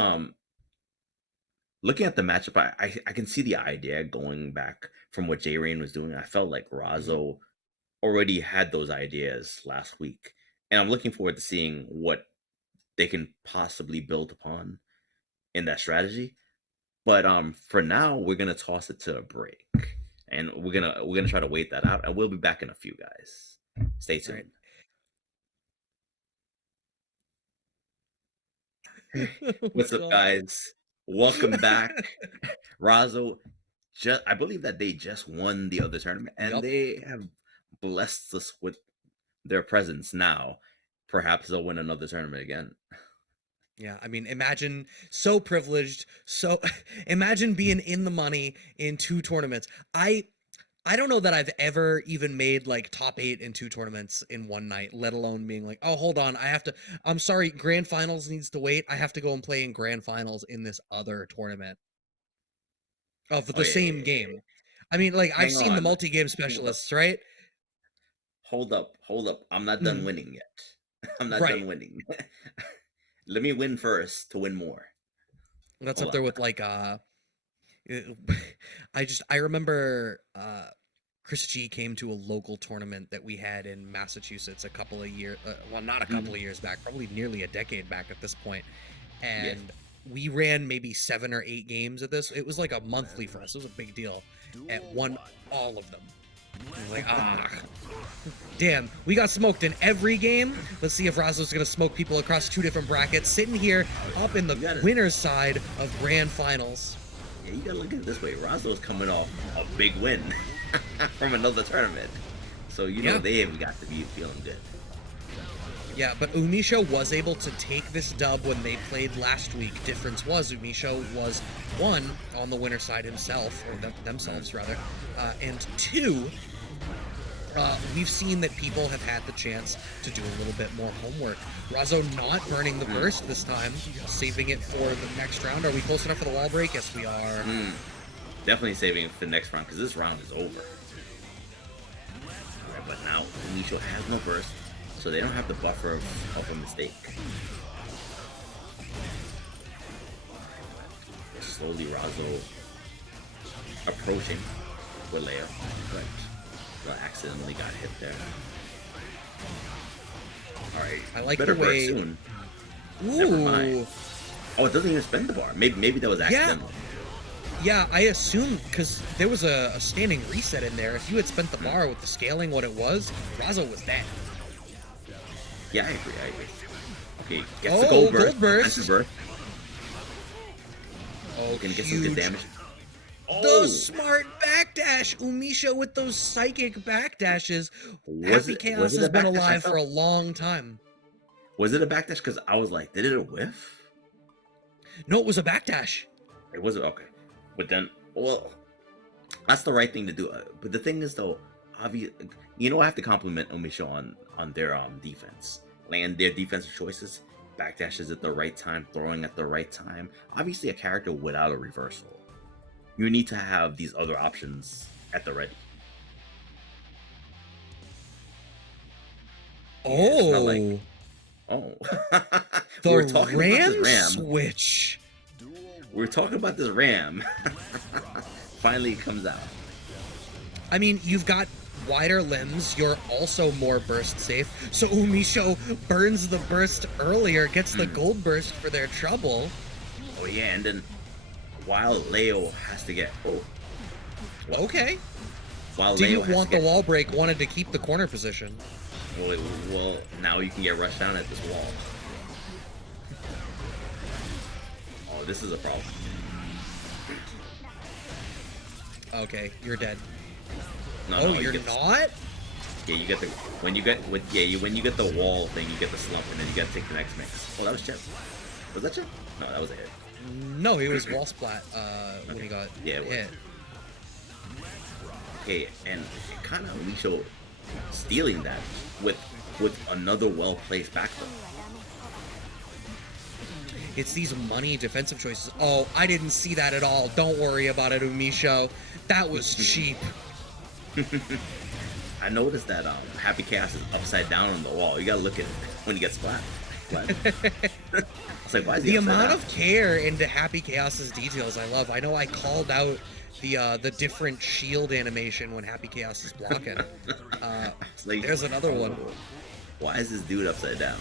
looking at the matchup, I can see the idea going back from what JayRain was doing. I felt like Mhm. Razzo already had those ideas last week, and I'm looking forward to seeing what they can possibly build upon in that strategy. But for now, we're gonna toss it to a break, and we're gonna try to wait that out, and we'll be back in a few, guys. Stay Right. tuned. Oh What's up, god. guys? Welcome back. Razzo, just I believe that they just won the other tournament, and Yup. they have blessed us with their presence now. Perhaps they'll win another tournament again. Yeah, I mean, imagine so privileged, so imagine being in the money in 2 tournaments. I don't know that I've ever even made like top 8 in 2 tournaments in one night, let alone being like, "Oh, hold on, I have to I'm sorry, grand finals needs to wait. I have to go and play in grand finals in this other tournament of Oh the yeah, yeah, same yeah, yeah. game." I mean, like I've Hang seen the on. multi-game Hold up. specialists, right? Hold up. Hold up. I'm not done Mhm. winning yet. I'm not Right. done winning. Let me win first to win more. That's Hold up on. there with like I remember Chris G came to a local tournament that we had in Massachusetts a couple of years well, not a couple Mhm. of years back, probably nearly a decade back at this point. Yeah. And we ran maybe 7 or 8 games of this. It was like a monthly for us. It was a big deal. And won all of them. I was like, damn, we got smoked in every game. Let's see if Razzo's gonna smoke people across 2 different brackets. Sitting here up in the You gotta winner's side of grand finals. yeah, you gotta look at it this way. Razzo's coming off a big win from another tournament. So you know Yeah. they have got to be feeling good. Yeah, but UMISHO was able to take this dub when they played last week. Difference was UMISHO was one on the winner side himself, or Mhm. themselves rather, and two, we've seen that people have had the chance to do a little bit more homework. Razzo not burning the Mm. burst this time, saving it for the next round. Are we close enough for the wall break? Yes, we are. Mm. Definitely saving it for the next round because this round is over. All right, but now Nisho has no burst, so they don't have the buffer of a mistake. Slowly Razzo approaching with Leia, but accidentally got hit there. All right, I like the better burst way. soon. Never mind. Ooh, Oh, it doesn't even spend the bar. Maybe that was yeah. accidental. Yeah, I assume because there was a standing reset in there. If you had spent the Hmm. bar with the scaling what it was, Razzo was dead. Yeah, I agree. I agree. Okay, gets the Oh, gold burst, gold defensive burst. burst. Oh, Gonna get some good huge. damage. The Oh, smart backdash. UMISHO with those psychic backdashes. was Happy it was Chaos it has a been backdash? I alive for felt a long time. was it a backdash? Because I was like, did it a whiff? No, it was a backdash. It was okay, but then well, that's the right thing to do. But the thing is though, obvious, you know, I have to compliment Omisho on their defense, land their defensive choices, backdashes at the right time, throwing at the right time. Obviously, a character without a reversal, you need to have these other options at the ready. Yeah, it's not like Oh, oh, the we're talking about this Ram Ram. switch. We're talking about this Ram. Finally, it comes out. I mean, you've got wider limbs. You're also more burst safe. So UMISHO burns the burst earlier, gets the Hmm. gold burst for their trouble. Oh yeah, and then while Leo has to get well, Okay. while Leo Didn't has to want the get wall break, wanted to keep the corner position. well, well, now you can get rushed down at this wall. Oh, this is a problem. Okay, you're dead. No, Oh, no, you you're get not? Yeah, you get the when you get with yeah you, when you get the wall thing, you get the slump, and then you gotta take the next mix. Oh, that was chip. Was that chip? No, that was a hit. No, he was wall splat when Okay. he got Yeah, it was. hit. Okay, and kind of UMISHO stealing that with another well placed back throw. It's these money defensive choices. Oh, I didn't see that at all. Don't worry about it, UMISHO. That was cheap. I noticed that Happy Chaos is upside down on the wall. You gotta look at it when he gets splat. I was like, why is he The upside amount down? of care into Happy Chaos's details I love. I know I called out the different shield animation when Happy Chaos is blocking. It's like, There's another one. why is this dude upside down?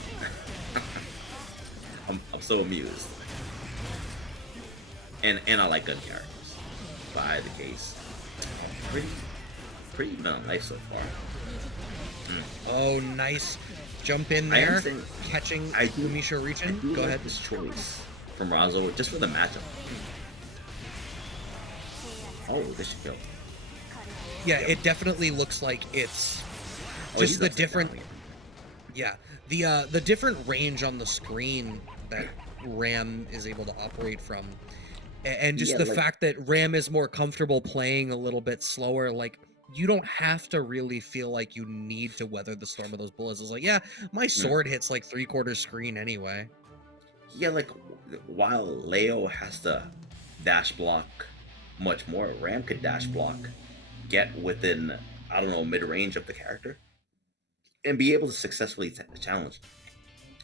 I'm so amused. And I like gun characters. By the case. Pretty nice so far. Oh, nice jump in I am there, saying- catching I do- UMISHO I reaching. do Go like ahead. this choice from Razzo just for the matchup. Oh, this should kill. Yeah, it definitely looks like it's Oh, just he's the upside different. down again. Yeah, the different range on the screen that Ram is able to operate from, and just Yeah, the like- fact that Ram is more comfortable playing a little bit slower. Like, you don't have to really feel like you need to weather the storm of those bullets. It's like, yeah, my sword hits like 3/4 screen anyway. Yeah, like while Leo has to dash block much more, Ram could dash block, get within, I don't know, mid range of the character, and be able to successfully challenge.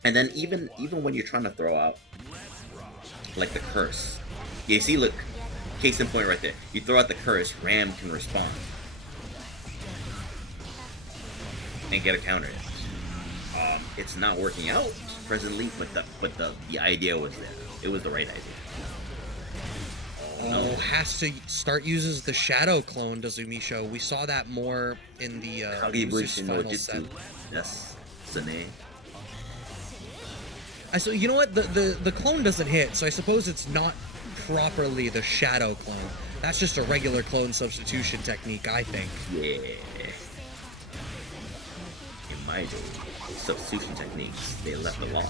And then even when you're trying to throw out like the curse, you see, look, case in point right there. You throw out the curse, Ram can respond and get a counter. It's not working out presently, but the idea was there. It was the right idea. Oh, has to start uses the shadow clone, does UMISHO. We saw that more in the Losers Kagebushin no final set. Jitsu. Yes, Sane. So you know what? The clone doesn't hit, so I suppose it's not properly the shadow clone. That's just a regular clone substitution technique, I think. Yeah. In my day, substitution techniques, they left the log.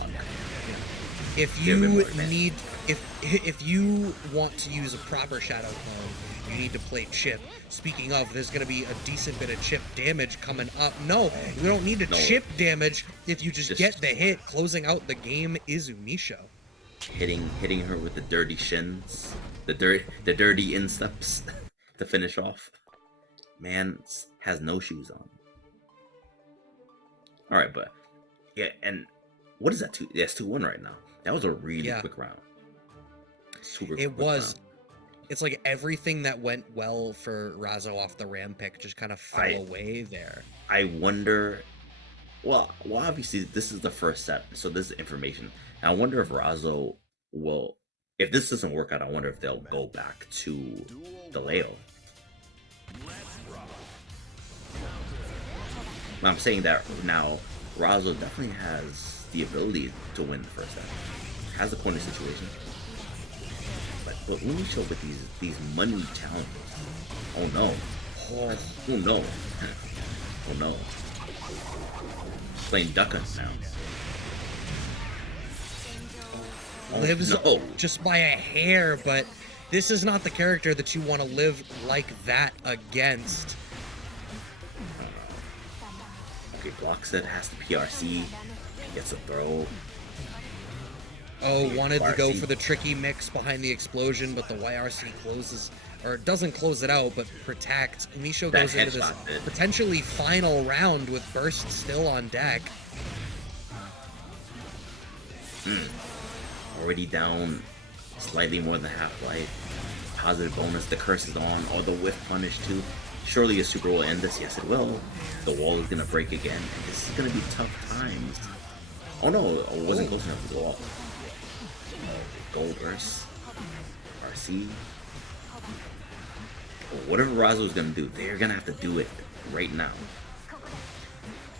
If They're a bit you more advanced. need, if you want to use a proper shadow clone, you need to play chip. Speaking of, there's going to be a decent bit of chip damage coming up. No, we don't need to No. chip damage. If you just Just- get the hit, closing out the game is UMISHO. Hitting her with the dirty shins, the dirty insteps to finish off. Man has no shoes on. All right, but yeah, and what is that? Yeah, it's 2-1 right now. That was a really Yeah. quick round. Super. It quick was. round. It's like everything that went well for Razzo off the Ram pick just kind of fell away there. I wonder. Well, obviously this is the first set, so this is information. And I wonder if Razzo will. If this doesn't work out, I wonder if they'll go back to the Leo. I'm saying that now, Razzo definitely has the ability to win the first set. Has the corner situation. But UMISHO with these money challenges. Oh no. Oh no. Oh no. Playing duck hunt now. Oh, Lives no. just by a hair, but this is not the character that you want to live like that against. Okay, blocks it, has to PRC, gets a throw. Oh, wanted to go YRC. for the tricky mix behind the explosion, but the YRC closes, or doesn't close it out, but protects. UMISHO That goes into this headshot did. potentially final round with Burst still on deck. Already down slightly more than half life. Positive bonus, the curse is on, or the whiff punish too. Surely a super will end this. Yes, it will. The wall is gonna break again, and this is gonna be tough times. Oh no, it wasn't close enough to the wall. Gold burst. RC. Whatever Razzo is gonna do, they're gonna have to do it right now.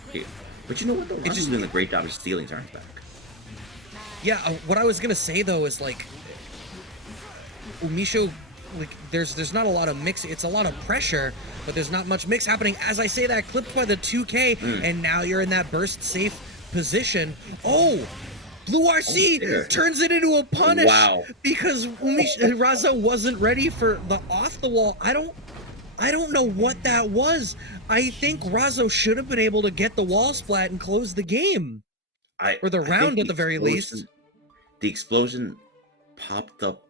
Okay. But you know what though? Razzo's doing a great job of stealing turns back. Yeah, what I was gonna say though is like, UMISHO like there's not a lot of mix. It's a lot of pressure, but there's not much mix happening. As I say that, clipped by the 2K, and now you're in that burst safe position. Oh, Blue RC turns it into a punish Wow. because Razzo wasn't ready for the off the wall. I don't know what that was. I think Razzo should have been able to get the wall splat and close the game. Or the round at the very least. The explosion popped up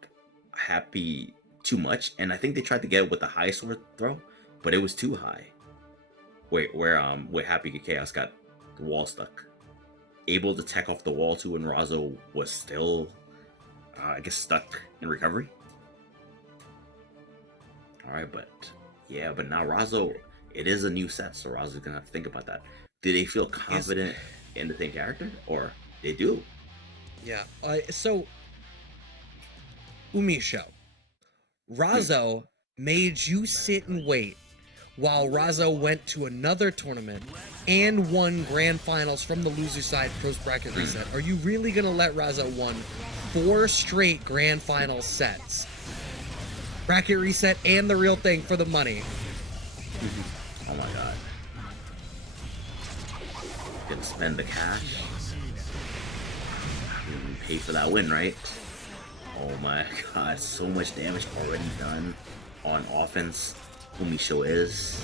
Happy too much, and I think they tried to get it with the high sword throw, but it was too high. Where Happy Chaos got the wall stuck. Able to tech off the wall too, and Razzo was still, I guess, stuck in recovery. All right, but now Razzo, it is a new set, so Razzo's gonna have to think about that. Do they feel confident in the same character, or they do? Yeah. So UMISHO, Razzo made you sit and wait while Razzo went to another tournament and won grand finals from the loser side post bracket reset. Are you really gonna let Razzo won 4 straight grand final sets? Bracket reset and the real thing for the money. Oh my god. Gonna spend the cash. Pay for that win, right? Oh my god, so much damage already done on offense. UMISHO is.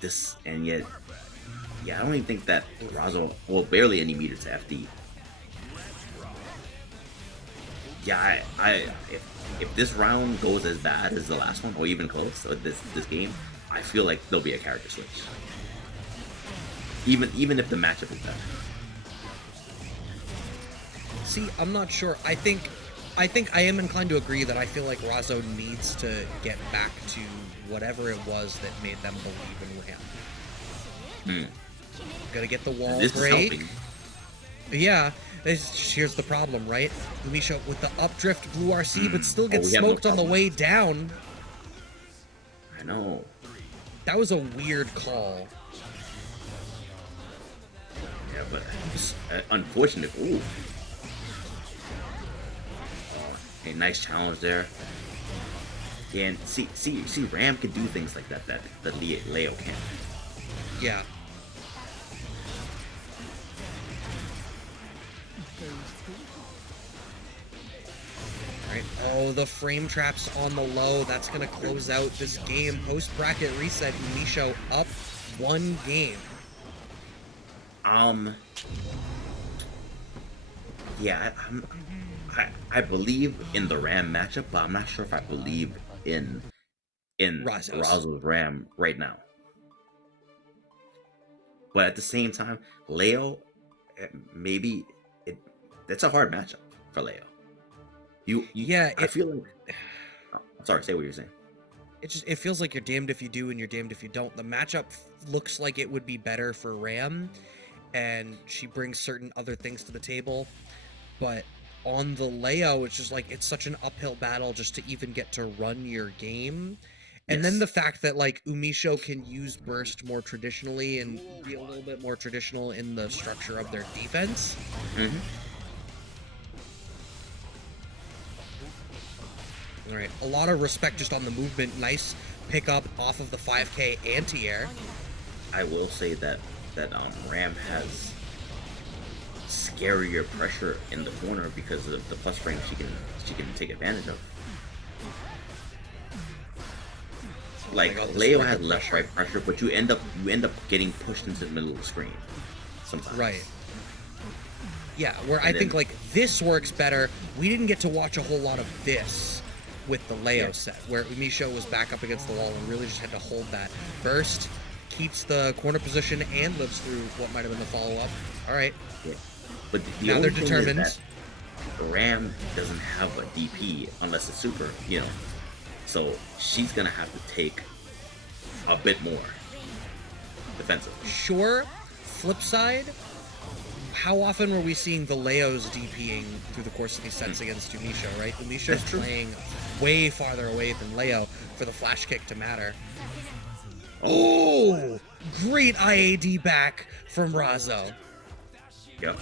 This, and yet, yeah, I don't even think that Razzo, well, barely any meter to FD. Yeah, if this round goes as bad as the last one, or even close, or this game, I feel like there'll be a character switch. Even if the matchup is better. See, I'm not sure. I think I am inclined to agree that I feel like Razzo needs to get back to whatever it was that made them believe in Ram. Gotta get the wall break. Yeah, here's the problem, right? UMISHO with the updrift Blue RC, but still gets smoked on the way down. I know. That was a weird call. Yeah, but unfortunate. Ooh. A nice challenge there. Yeah, and see, Ram can do things like that Leo can't. Yeah. Alright, oh, the frame traps on the low. That's gonna close out this game. Post-bracket reset, UMISHO up 1 game. Yeah, I believe in the Ram matchup, but I'm not sure if I believe in Razzo's Ram right now. But at the same time, Leo, maybe that's a hard matchup for Leo. I feel like. Sorry, say what you're saying. It feels like you're damned if you do and you're damned if you don't. The matchup looks like it would be better for Ram, and she brings certain other things to the table, but on the Leo, it's just like it's such an uphill battle just to even get to run your game. And then the fact that like UMISHO can use burst more traditionally and be a little bit more traditional in the structure of their defense. All right, a lot of respect just on the movement. Nice pickup off of the 5K anti-air. I will say that Ram has scarier pressure in the corner because of the plus frame she can take advantage of. Like Leo has left right pressure, but you end up getting pushed into the middle of the screen sometimes. Right. Yeah, where I think like this works better. We didn't get to watch a whole lot of this with the Leo set, where UMISHO was back up against the wall and really just had to hold that burst, keeps the corner position, and lives through what might have been the follow-up. All right. Yeah. But now they're determined. Is that Ram doesn't have a DP unless it's super, so she's gonna have to take a bit more defensive. Sure. Flip side, how often were we seeing the Leos DPing through the course of these sets against UMISHO, right? UMISHO's playing way farther away than Leo for the flash kick to matter. Oh, great IAD back from Razzo. Yep.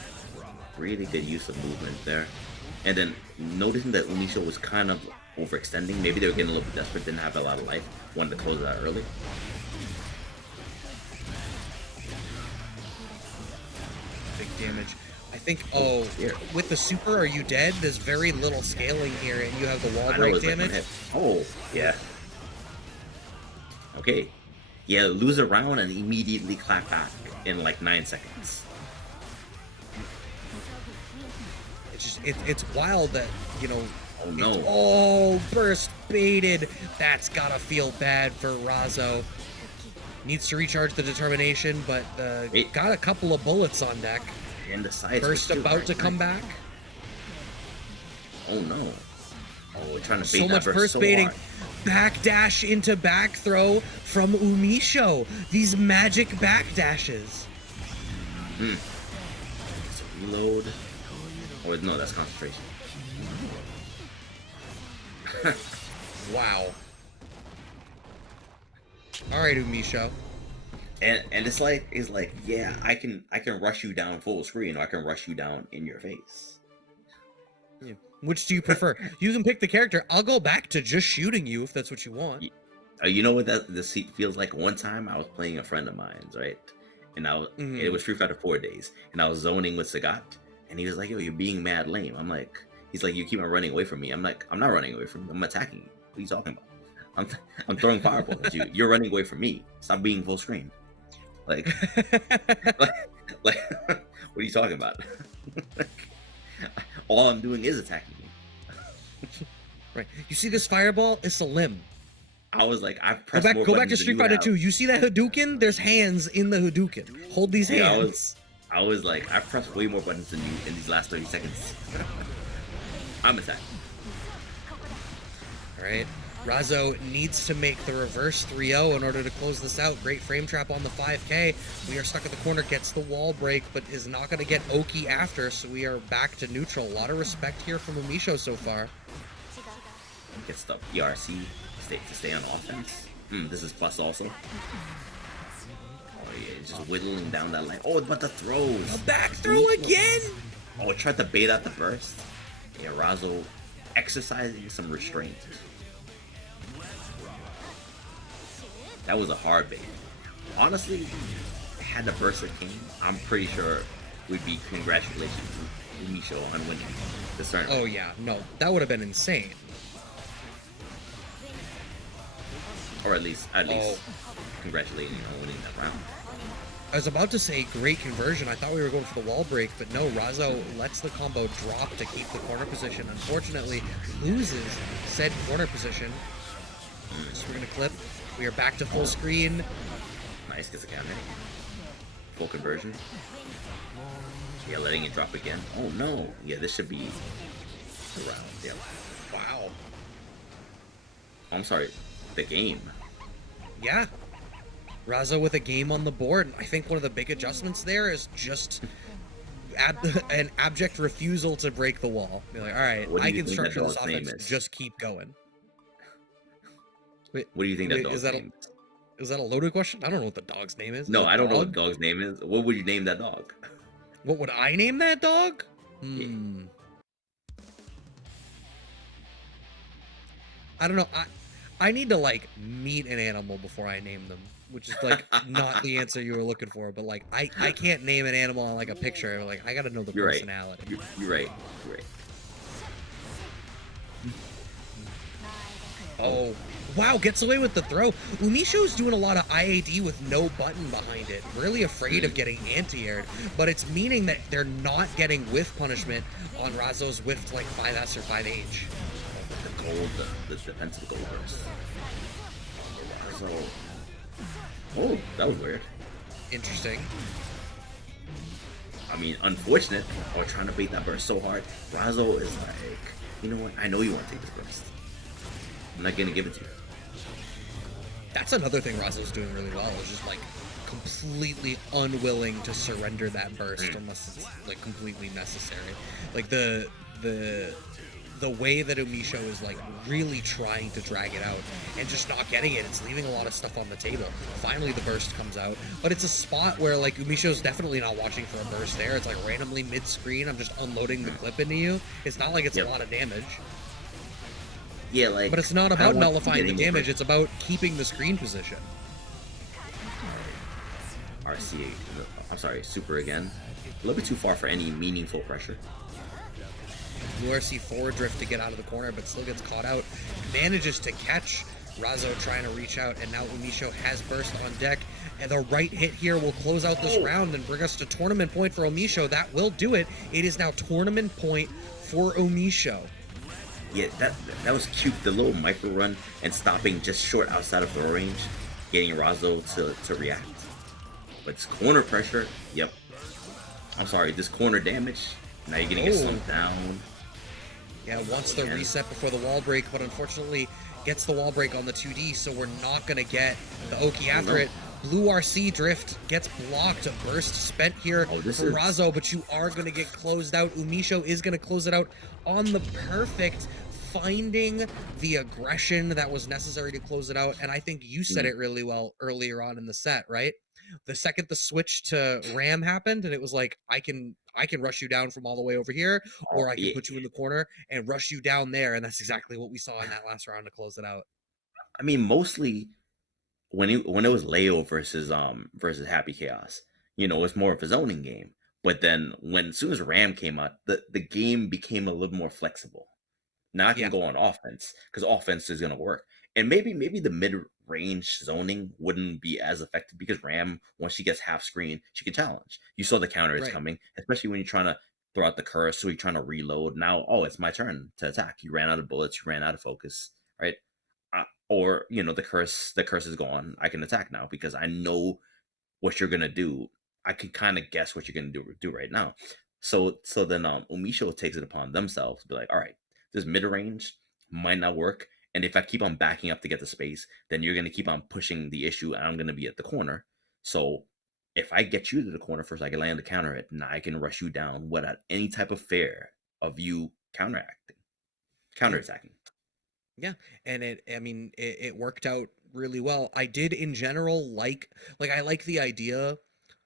Really good use of movement there. And then noticing that UMISHO was kind of overextending. Maybe they were getting a little bit desperate, didn't have a lot of life, wanted to close it out early. Big damage. I think, oh, with the super, are you dead? There's very little scaling here, and you have the wall break damage. Like oh, yeah. Okay. Yeah, lose a round and immediately clap back in like 9 seconds. It's wild that, you know. Oh no. Oh, burst baited. That's gotta feel bad for Razzo. Needs to recharge the determination, but got a couple of bullets on deck. And the sides burst about to come back. Oh no. Oh, we're trying to bait so much burst baiting. Backdash into back throw from UMISHO. These magic backdashes. It's a reload. Oh no, that's concentration. Wow. All right, UMISHO. And it's like yeah, I can rush you down full screen, or I can rush you down in your face. Yeah. Which do you prefer? You can pick the character. I'll go back to just shooting you if that's what you want. You know what this feels like? One time I was playing a friend of mine's, right? And it was Street Fighter 4 days, and I was zoning with Sagat, and he was like, "Yo, you're being mad lame." I'm like, he's like, "You keep on running away from me." I'm like, "I'm not running away from you. I'm attacking you. What are you talking about? I'm throwing fireballs at you. You're running away from me. Stop being full screen." Like, like, what are you talking about? All I'm doing is attacking you. Right. You see this fireball? It's a limb. I was like, I pressed go back to Street Fighter 2. You see that Hadouken? There's hands in the Hadouken. Hold these hands. I was like, I pressed way more buttons than you in these last 30 seconds. I'm attacking. All right. Razzo needs to make the reverse 3-0 in order to close this out. Great frame trap on the 5K. We are stuck at the corner, gets the wall break, but is not going to get Oki after, so we are back to neutral. A lot of respect here from UMISHO so far. Gets the ERC to stay on offense. This is plus also. Oh yeah, just whittling down that line. Oh, but the throws. A back throw again? Oh, it tried to bait out the burst. Yeah, Razzo exercising some restraint. That was a hard bait. Honestly, had the burst that came, I'm pretty sure we'd be congratulations to UMISHO on winning the tournament. Oh yeah, no, that would have been insane. Or at least congratulating on winning that round. I was about to say great conversion. I thought we were going for the wall break, but no, Razzo lets the combo drop to keep the corner position. Unfortunately, loses said corner position. So we're going to clip. We are back to full screen. Nice, gets a counter. Full conversion. Yeah, letting it drop again. Oh no. Yeah, this should be the round. Yeah. Wow. Oh, I'm sorry. The game. Yeah. Razzo with a game on the board. I think one of the big adjustments there is just an abject refusal to break the wall. Be like, all right, I can structure this offense. Just keep going. Wait, what do you think that dog's name is? Is that a loaded question? I don't know what the dog's name is. No, I don't know what the dog's name is. What would you name that dog? What would I name that dog? Yeah. I don't know. I need to like meet an animal before I name them, which is like not the answer you were looking for. But like I can't name an animal on like a picture. Like I got to know the personality. Right. You're right. You're right. Oh, wow, gets away with the throw. UMISHO's doing a lot of IAD with no button behind it. Really afraid of getting anti-aired, but it's meaning that they're not getting whiff punishment on Razzo's whiffed like 5S or 5H. The gold, the defensive gold burst. Razzo. Oh, that was weird. Interesting. I mean, unfortunate. Or trying to bait that burst so hard. Razzo is like, you know what? I know you want to take this burst. I'm not gonna give it to you. That's another thing Razzo's doing really well, is just like completely unwilling to surrender that burst unless it's like completely necessary. Like the way that UMISHO is like really trying to drag it out and just not getting it, it's leaving a lot of stuff on the table. Finally the burst comes out, but it's a spot where like UMISHO's definitely not watching for a burst there. It's like randomly mid-screen, I'm just unloading the clip into you. It's not like it's a lot of damage. Yeah, But like it's not I don't about want you nullifying the getting over damage, it's about keeping the screen position. RC. I'm sorry, super again. A little bit too far for any meaningful pressure. Blue RC forward drift to get out of the corner, but still gets caught out. Manages to catch Razzo trying to reach out, and now UMISHO has burst on deck. And the right hit here will close out this Oh, round and bring us to tournament point for UMISHO. That will do it. It is now tournament point for UMISHO. yeah, that was cute. The little micro run and stopping just short outside of throw range, getting Razzo to react. But this corner pressure, yep. I'm sorry, this corner damage. Now you're gonna get Oh, slumped down yeah, wants the again. reset before the wall break, but unfortunately gets the wall break on the 2D, so we're not going to get the Oki Oh after no. it. Blue RC drift gets blocked. A burst spent here Oh, this from is Razzo, but you are going to get closed out. UMISHO is going to close it out on the perfect, finding the aggression that was necessary to close it out. And I think you said mm, it really well earlier on in the set, right? The second the switch to Ram happened, and it was like, I can rush you down from all the way over here, oh, or I can yeah. put you in the corner and rush you down there. And that's exactly what we saw in that last round to close it out. I mean, mostly when it was Leo versus Happy Chaos, it was more of a zoning game. But then when as soon as Ram came out, the game became a little more flexible. Now I can Yeah, go on offense because offense is gonna work. And maybe the mid range zoning wouldn't be as effective because Ram, once she gets half screen, she can challenge. You saw the counter is right. coming, especially when you're trying to throw out the curse, so you're trying to reload. Now, oh, it's my turn to attack. You ran out of bullets, you ran out of focus, right? Or the curse is gone. I can attack now because I know what you're gonna do. I can kind of guess what you're gonna do right now. So then Umisho takes it upon themselves to be like, all right, this mid range might not work. And if I keep on backing up to get the space, then you're gonna keep on pushing the issue and I'm gonna be at the corner. So if I get you to the corner first, I can land the counter it, and I can rush you down without any type of fear of you counteracting, Yeah. counterattacking. Yeah. And it worked out really well. I did in general I like the idea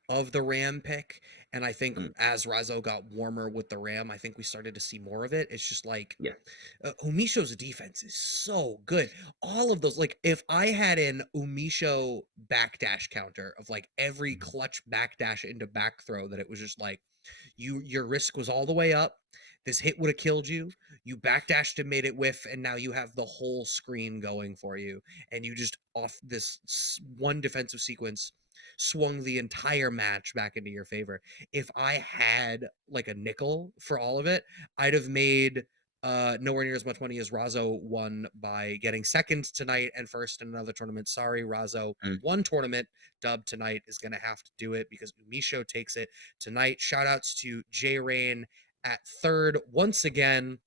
of the Ram pick. And I think Mm, as Razzo got warmer with the Ram, I think we started to see more of it. It's just like yeah. Umisho's defense is so good. All of those, like, if I had an Umisho backdash counter of like every Mhm. clutch backdash into back throw, that it was just like your risk was all the way up. This hit would have killed you. You backdashed and made it whiff, and now you have the whole screen going for you. And you just off this one defensive sequence swung the entire match back into your favor. If I had like a nickel for all of it, I'd have made nowhere near as much money as Razzo won by getting second tonight and first in another tournament. Sorry, Razzo. Mm, One tournament dub tonight is going to have to do it because UMISHO takes it tonight. Shout outs to JayRain at third once again,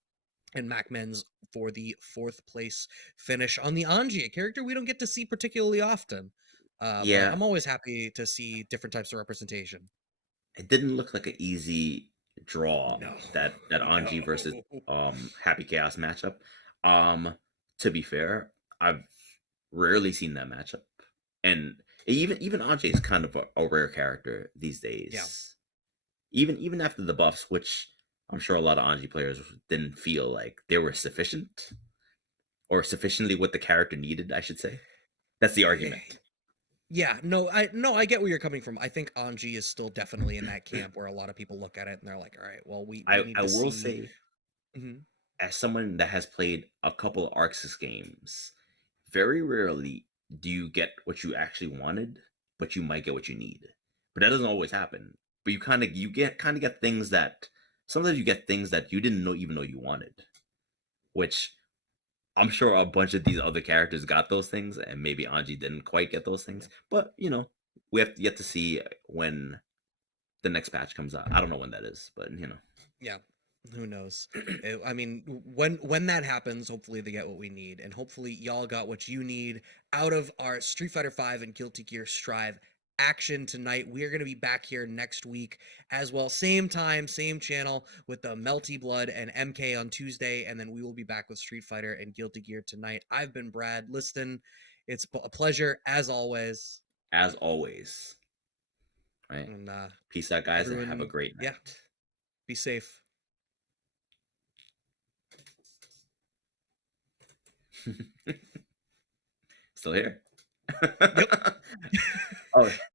and MacMens for the fourth place finish on the Anji, a character we don't get to see particularly often. But yeah, I'm always happy to see different types of representation. it didn't look like an easy draw, No, that no. Anji versus Happy Chaos matchup. Um, to be fair, I've rarely seen that matchup, and even Anji is kind of a rare character these Yeah. days. Even after the buffs, which I'm sure a lot of Anji players didn't feel like they were sufficient or sufficiently what the character needed. I should say that's the argument. Yeah, no, I get where you're coming from. I think Anji is still definitely in that camp where a lot of people look at it and they're like, all right, well, we need I to will see. say, Mhm. as someone that has played a couple of Arxis games, very rarely do you get what you actually wanted, but you might get what you need. But that doesn't always happen. But you get things that sometimes you get things that you didn't know even know you wanted, which I'm sure a bunch of these other characters got those things, and maybe Anji didn't quite get those things. But we have yet to see when the next patch comes out. I don't know when that is, but Yeah, who knows? I mean, when that happens, hopefully they get what we need, and hopefully y'all got what you need out of our Street Fighter V and Guilty Gear Strive action tonight. We are going to be back here next week as well, same time, same channel, with the Melty Blood and MK on Tuesday, and then we will be back with Street Fighter and Guilty Gear tonight. I've been Brad Liston. It's a pleasure as always, as always, right? and Peace out, guys, and have a everyone, great yeah, night. be safe. Still here. Yep. Oh,